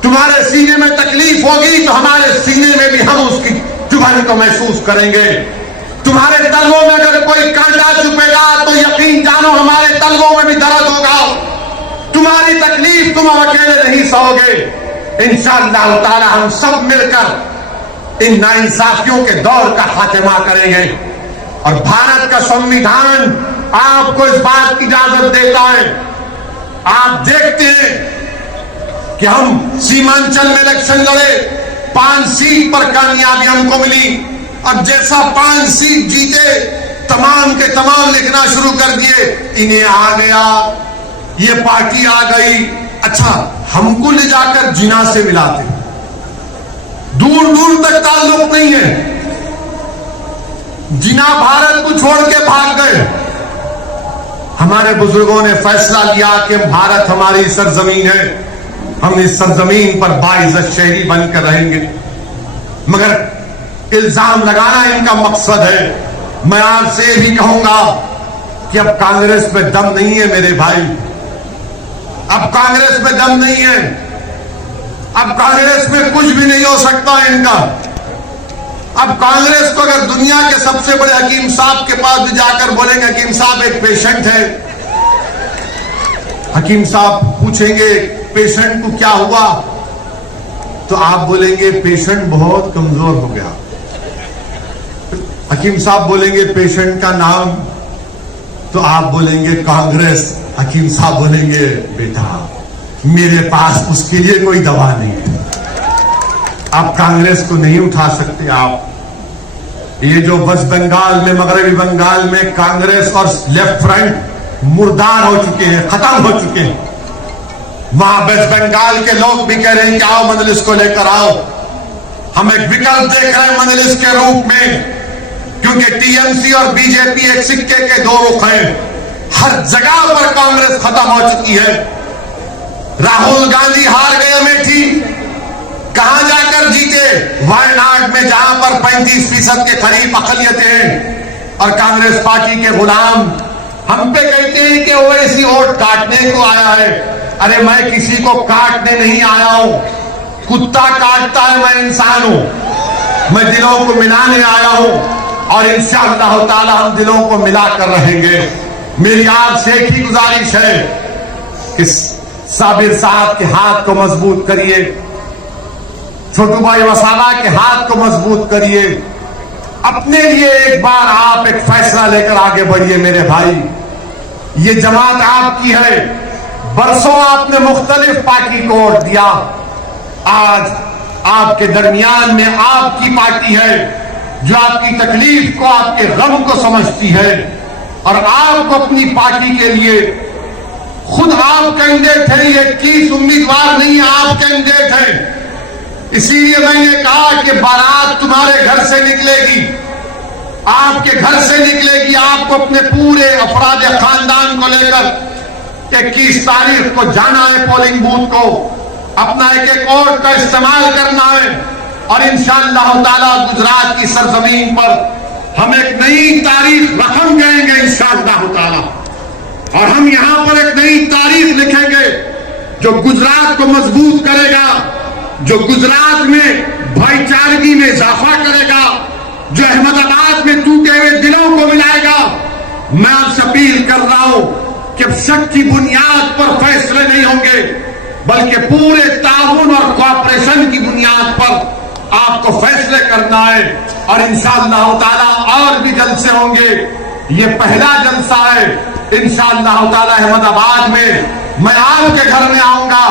तुम्हारे सीने में तकलीफ होगी तो हमारे सीने में भी हम उसकी चुभन को महसूस करेंगे। तुम्हारे तलवों में अगर कोई कांटा छुपेगा तो यकीन जानो हमारे तलवों में भी दर्द होगा। तुम्हारी तकलीफ तुम अकेले नहीं सहोगे। इंशाअल्लाह ताला हम सब मिलकर इन नाइंसाफियों के दौर का खात्मा करेंगे। और भारत का संविधान आपको इस बात की इजाजत देता है। आप देखते हैं कि हम सीमांचल में इलेक्शन लड़े, 5 सीट पर कामयाबी हमको मिली, और जैसा 5 सीट जीते तमाम के तमाम लिखना शुरू कर दिए, इन्हें आ गया, ये पार्टी आ गई। अच्छा, हमको ले जाकर जिना से मिलाते, दूर दूर तक ताल्लुक नहीं है। जिना भारत को छोड़ के भाग गए। हमारे बुजुर्गों ने फैसला लिया कि भारत हमारी सरजमीन है, हम इस सरजमीन पर बाइज्जत शहरी बनकर रहेंगे। मगर इल्जाम लगाना इनका मकसद है। मैं आपसे भी कहूंगा कि अब कांग्रेस में दम नहीं है मेरे भाई, अब कांग्रेस में दम नहीं है। अब कांग्रेस में कुछ भी नहीं हो सकता इनका। अब कांग्रेस को अगर दुनिया के सबसे बड़े हकीम साहब के पास भी जाकर बोलेंगे हकीम साहब एक पेशेंट है, हकीम साहब पूछेंगे पेशेंट को क्या हुआ, तो आप बोलेंगे पेशेंट बहुत कमजोर हो गया। हकीम साहब बोलेंगे पेशेंट का नाम, तो आप बोलेंगे कांग्रेस। हकीम साहब बोलेंगे बेटा मेरे पास उसके लिए कोई दवा नहीं है। आप कांग्रेस को नहीं उठा सकते। आप ये जो वेस्ट बंगाल में, मगरबी बंगाल में कांग्रेस और लेफ्ट फ्रंट मुर्दार हो चुके हैं, खत्म हो चुके हैं। वहां वेस्ट बंगाल के लोग भी कह रहे हैं कि आओ मजलिस को लेकर आओ। हम एक विकल्प देख रहे हैं मजलिस के रूप में, क्योंकि टीएमसी और बीजेपी एक सिक्के के दो रुख हैं। हर जगह पर कांग्रेस खत्म हो चुकी है। राहुल गांधी हार गए अमेठी, कहां जाकर जीते? वायनाड में, जहां पर 35% के करीब अकलियतें हैं। और कांग्रेस पार्टी के गुलाम हम पे कहते हैं कि ओवैसी वोट काटने को आया है। अरे मैं किसी को काटने नहीं आया हूं, कुत्ता काटता है, मैं इंसान हूं। मैं दिलों को मिलाने आया हूं, और इंशाअल्लाह ताला हम दिलों को मिलाकर रहेंगे। मेरी आपसे एक ही गुजारिश है कि साबिर साहब के हाथ को मजबूत करिए, छोटू भाई वसावा के हाथ को मजबूत करिए। अपने लिए एक बार आप एक फैसला लेकर आगे बढ़िए मेरे भाई। ये जमात आपकी है, बरसों आपने मुख्तलिफ पार्टी को वोट दिया, आज आपके दरमियान में आपकी पार्टी है जो आपकी तकलीफ को, आपके गम को समझती है और आपको अपनी पार्टी के लिए खुद आप कैंडिडेट हैं, ये 21 उम्मीदवार नहीं, आप कैंडिडेट हैं। इसीलिए मैंने कहा कि बारात तुम्हारे घर से निकलेगी, आपके घर से निकलेगी। आपको अपने पूरे अफराद खानदान को लेकर 21 तारीख को जाना है पोलिंग बूथ को, अपना एक वोट का इस्तेमाल करना है और इंशाअल्लाह ताला गुजरात की सरजमीन पर हम एक नई तारीख रकम करेंगे इंशाअल्लाह ताला, और हम यहां पर एक नई तारीख लिखेंगे जो गुजरात को मजबूत करेगा, जो गुजरात में भाईचारगी में इजाफा करेगा, जो अहमदाबाद में टूटे हुए दिलों को मिलाएगा। मैं आपसे अपील कर रहा हूं कि अब शक की बुनियाद पर फैसले नहीं होंगे, बल्कि पूरे ताउन और कोऑपरेशन की बुनियाद पर आपको फैसले करना है और इंशाअल्लाह ताला और भी जलसे होंगे। ये पहला जलसा है इंशाअल्लाह ताला अहमदाबाद में। मैं आपके घर में आऊंगा,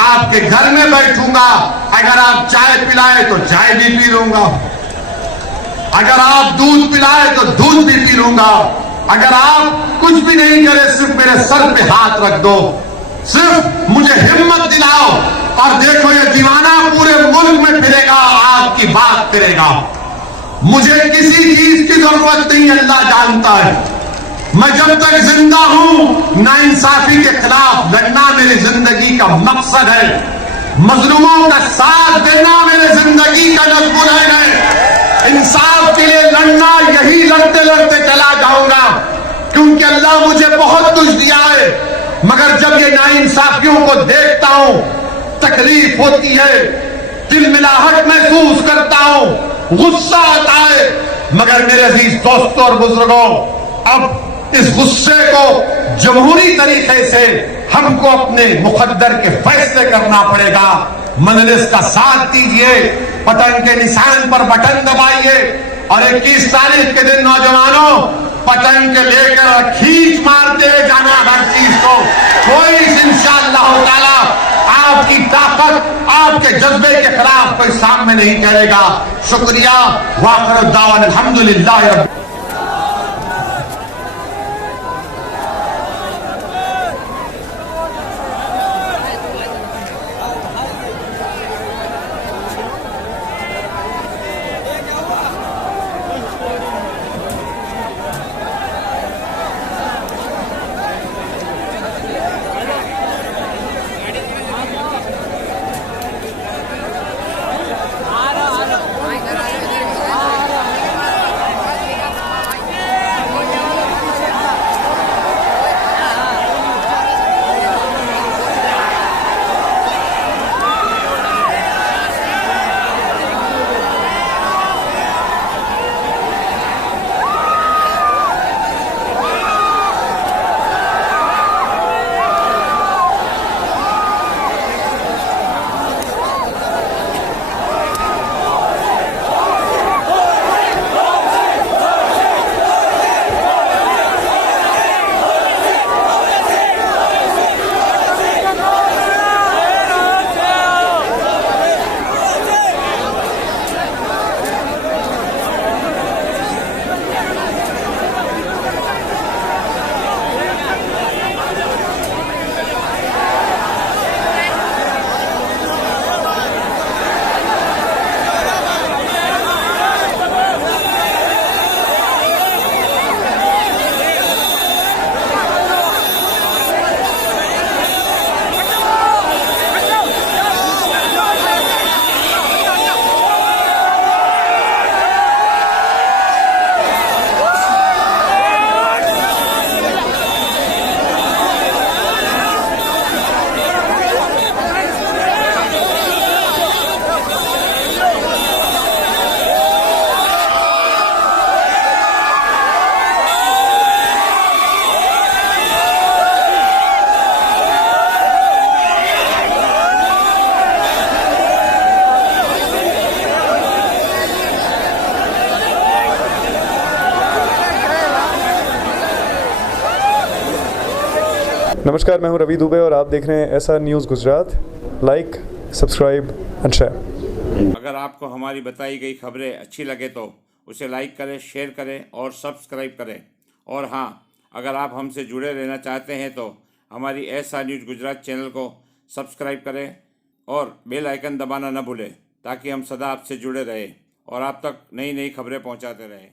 आपके घर में बैठूंगा, अगर आप चाय पिलाए तो चाय भी पी लूंगा, अगर आप दूध पिलाए तो दूध भी पी लूंगा, अगर आप कुछ भी नहीं करे सिर्फ मेरे सर पे हाथ रख दो, सिर्फ मुझे हिम्मत दिलाओ और देखो ये दीवाना पूरे मुल्क में फिरेगा, आपकी बात करेगा। मुझे किसी चीज की जरूरत नहीं, अल्लाह जानता है। मैं जब तक जिंदा हूं नाइंसाफी के खिलाफ लड़ना मेरी जिंदगी का मकसद है, मजलूमों का साथ देना मेरे जिंदगी का नज़्मुन है। इंसाफ के लिए लड़ना, यही लड़ते लड़ते चला जाऊंगा, क्योंकि अल्लाह मुझे बहुत कुछ दिया है, मगर जब ये नाइंसाफियों को देखता हूं तकलीफ होती है, दिल मिलाहट महसूस करता हूं, गुस्सा आता है। मगर मेरे अजीज दोस्तों और बुजुर्गों, अब इस गुस्से को जमहूरी तरीके से हमको अपने मुकद्दर के फैसले करना पड़ेगा। मजलिस का साथ दीजिए, पतंग के निशान पर बटन दबाइए और 21 तारीख के दिन नौजवानों पतंग के लेकर खींच मारते जाना हर चीज को। कोई इंशाअल्लाह ताला आपकी ताकत, आपके जज्बे के खिलाफ कोई सामने नहीं करेगा। शुक्रिया। वाखिर दावन अल्हम्दुलिल्लाह। नमस्कार, मैं हूं रवि दुबे और आप देख रहे हैं SR news Gujarat. Like, subscribe and share. अगर आपको हमारी बताई गई खबरें अच्छी लगे तो उसे लाइक करें, शेयर करें और सब्सक्राइब करें। और हाँ, अगर आप हमसे जुड़े रहना चाहते हैं तो हमारी SR न्यूज़ गुजरात चैनल को सब्सक्राइब करें और बेल आइकन दबाना न भूलें ताकि हम सदा आपसे जुड़े रहें और आप तक नई नई खबरें पहुंचाते रहें।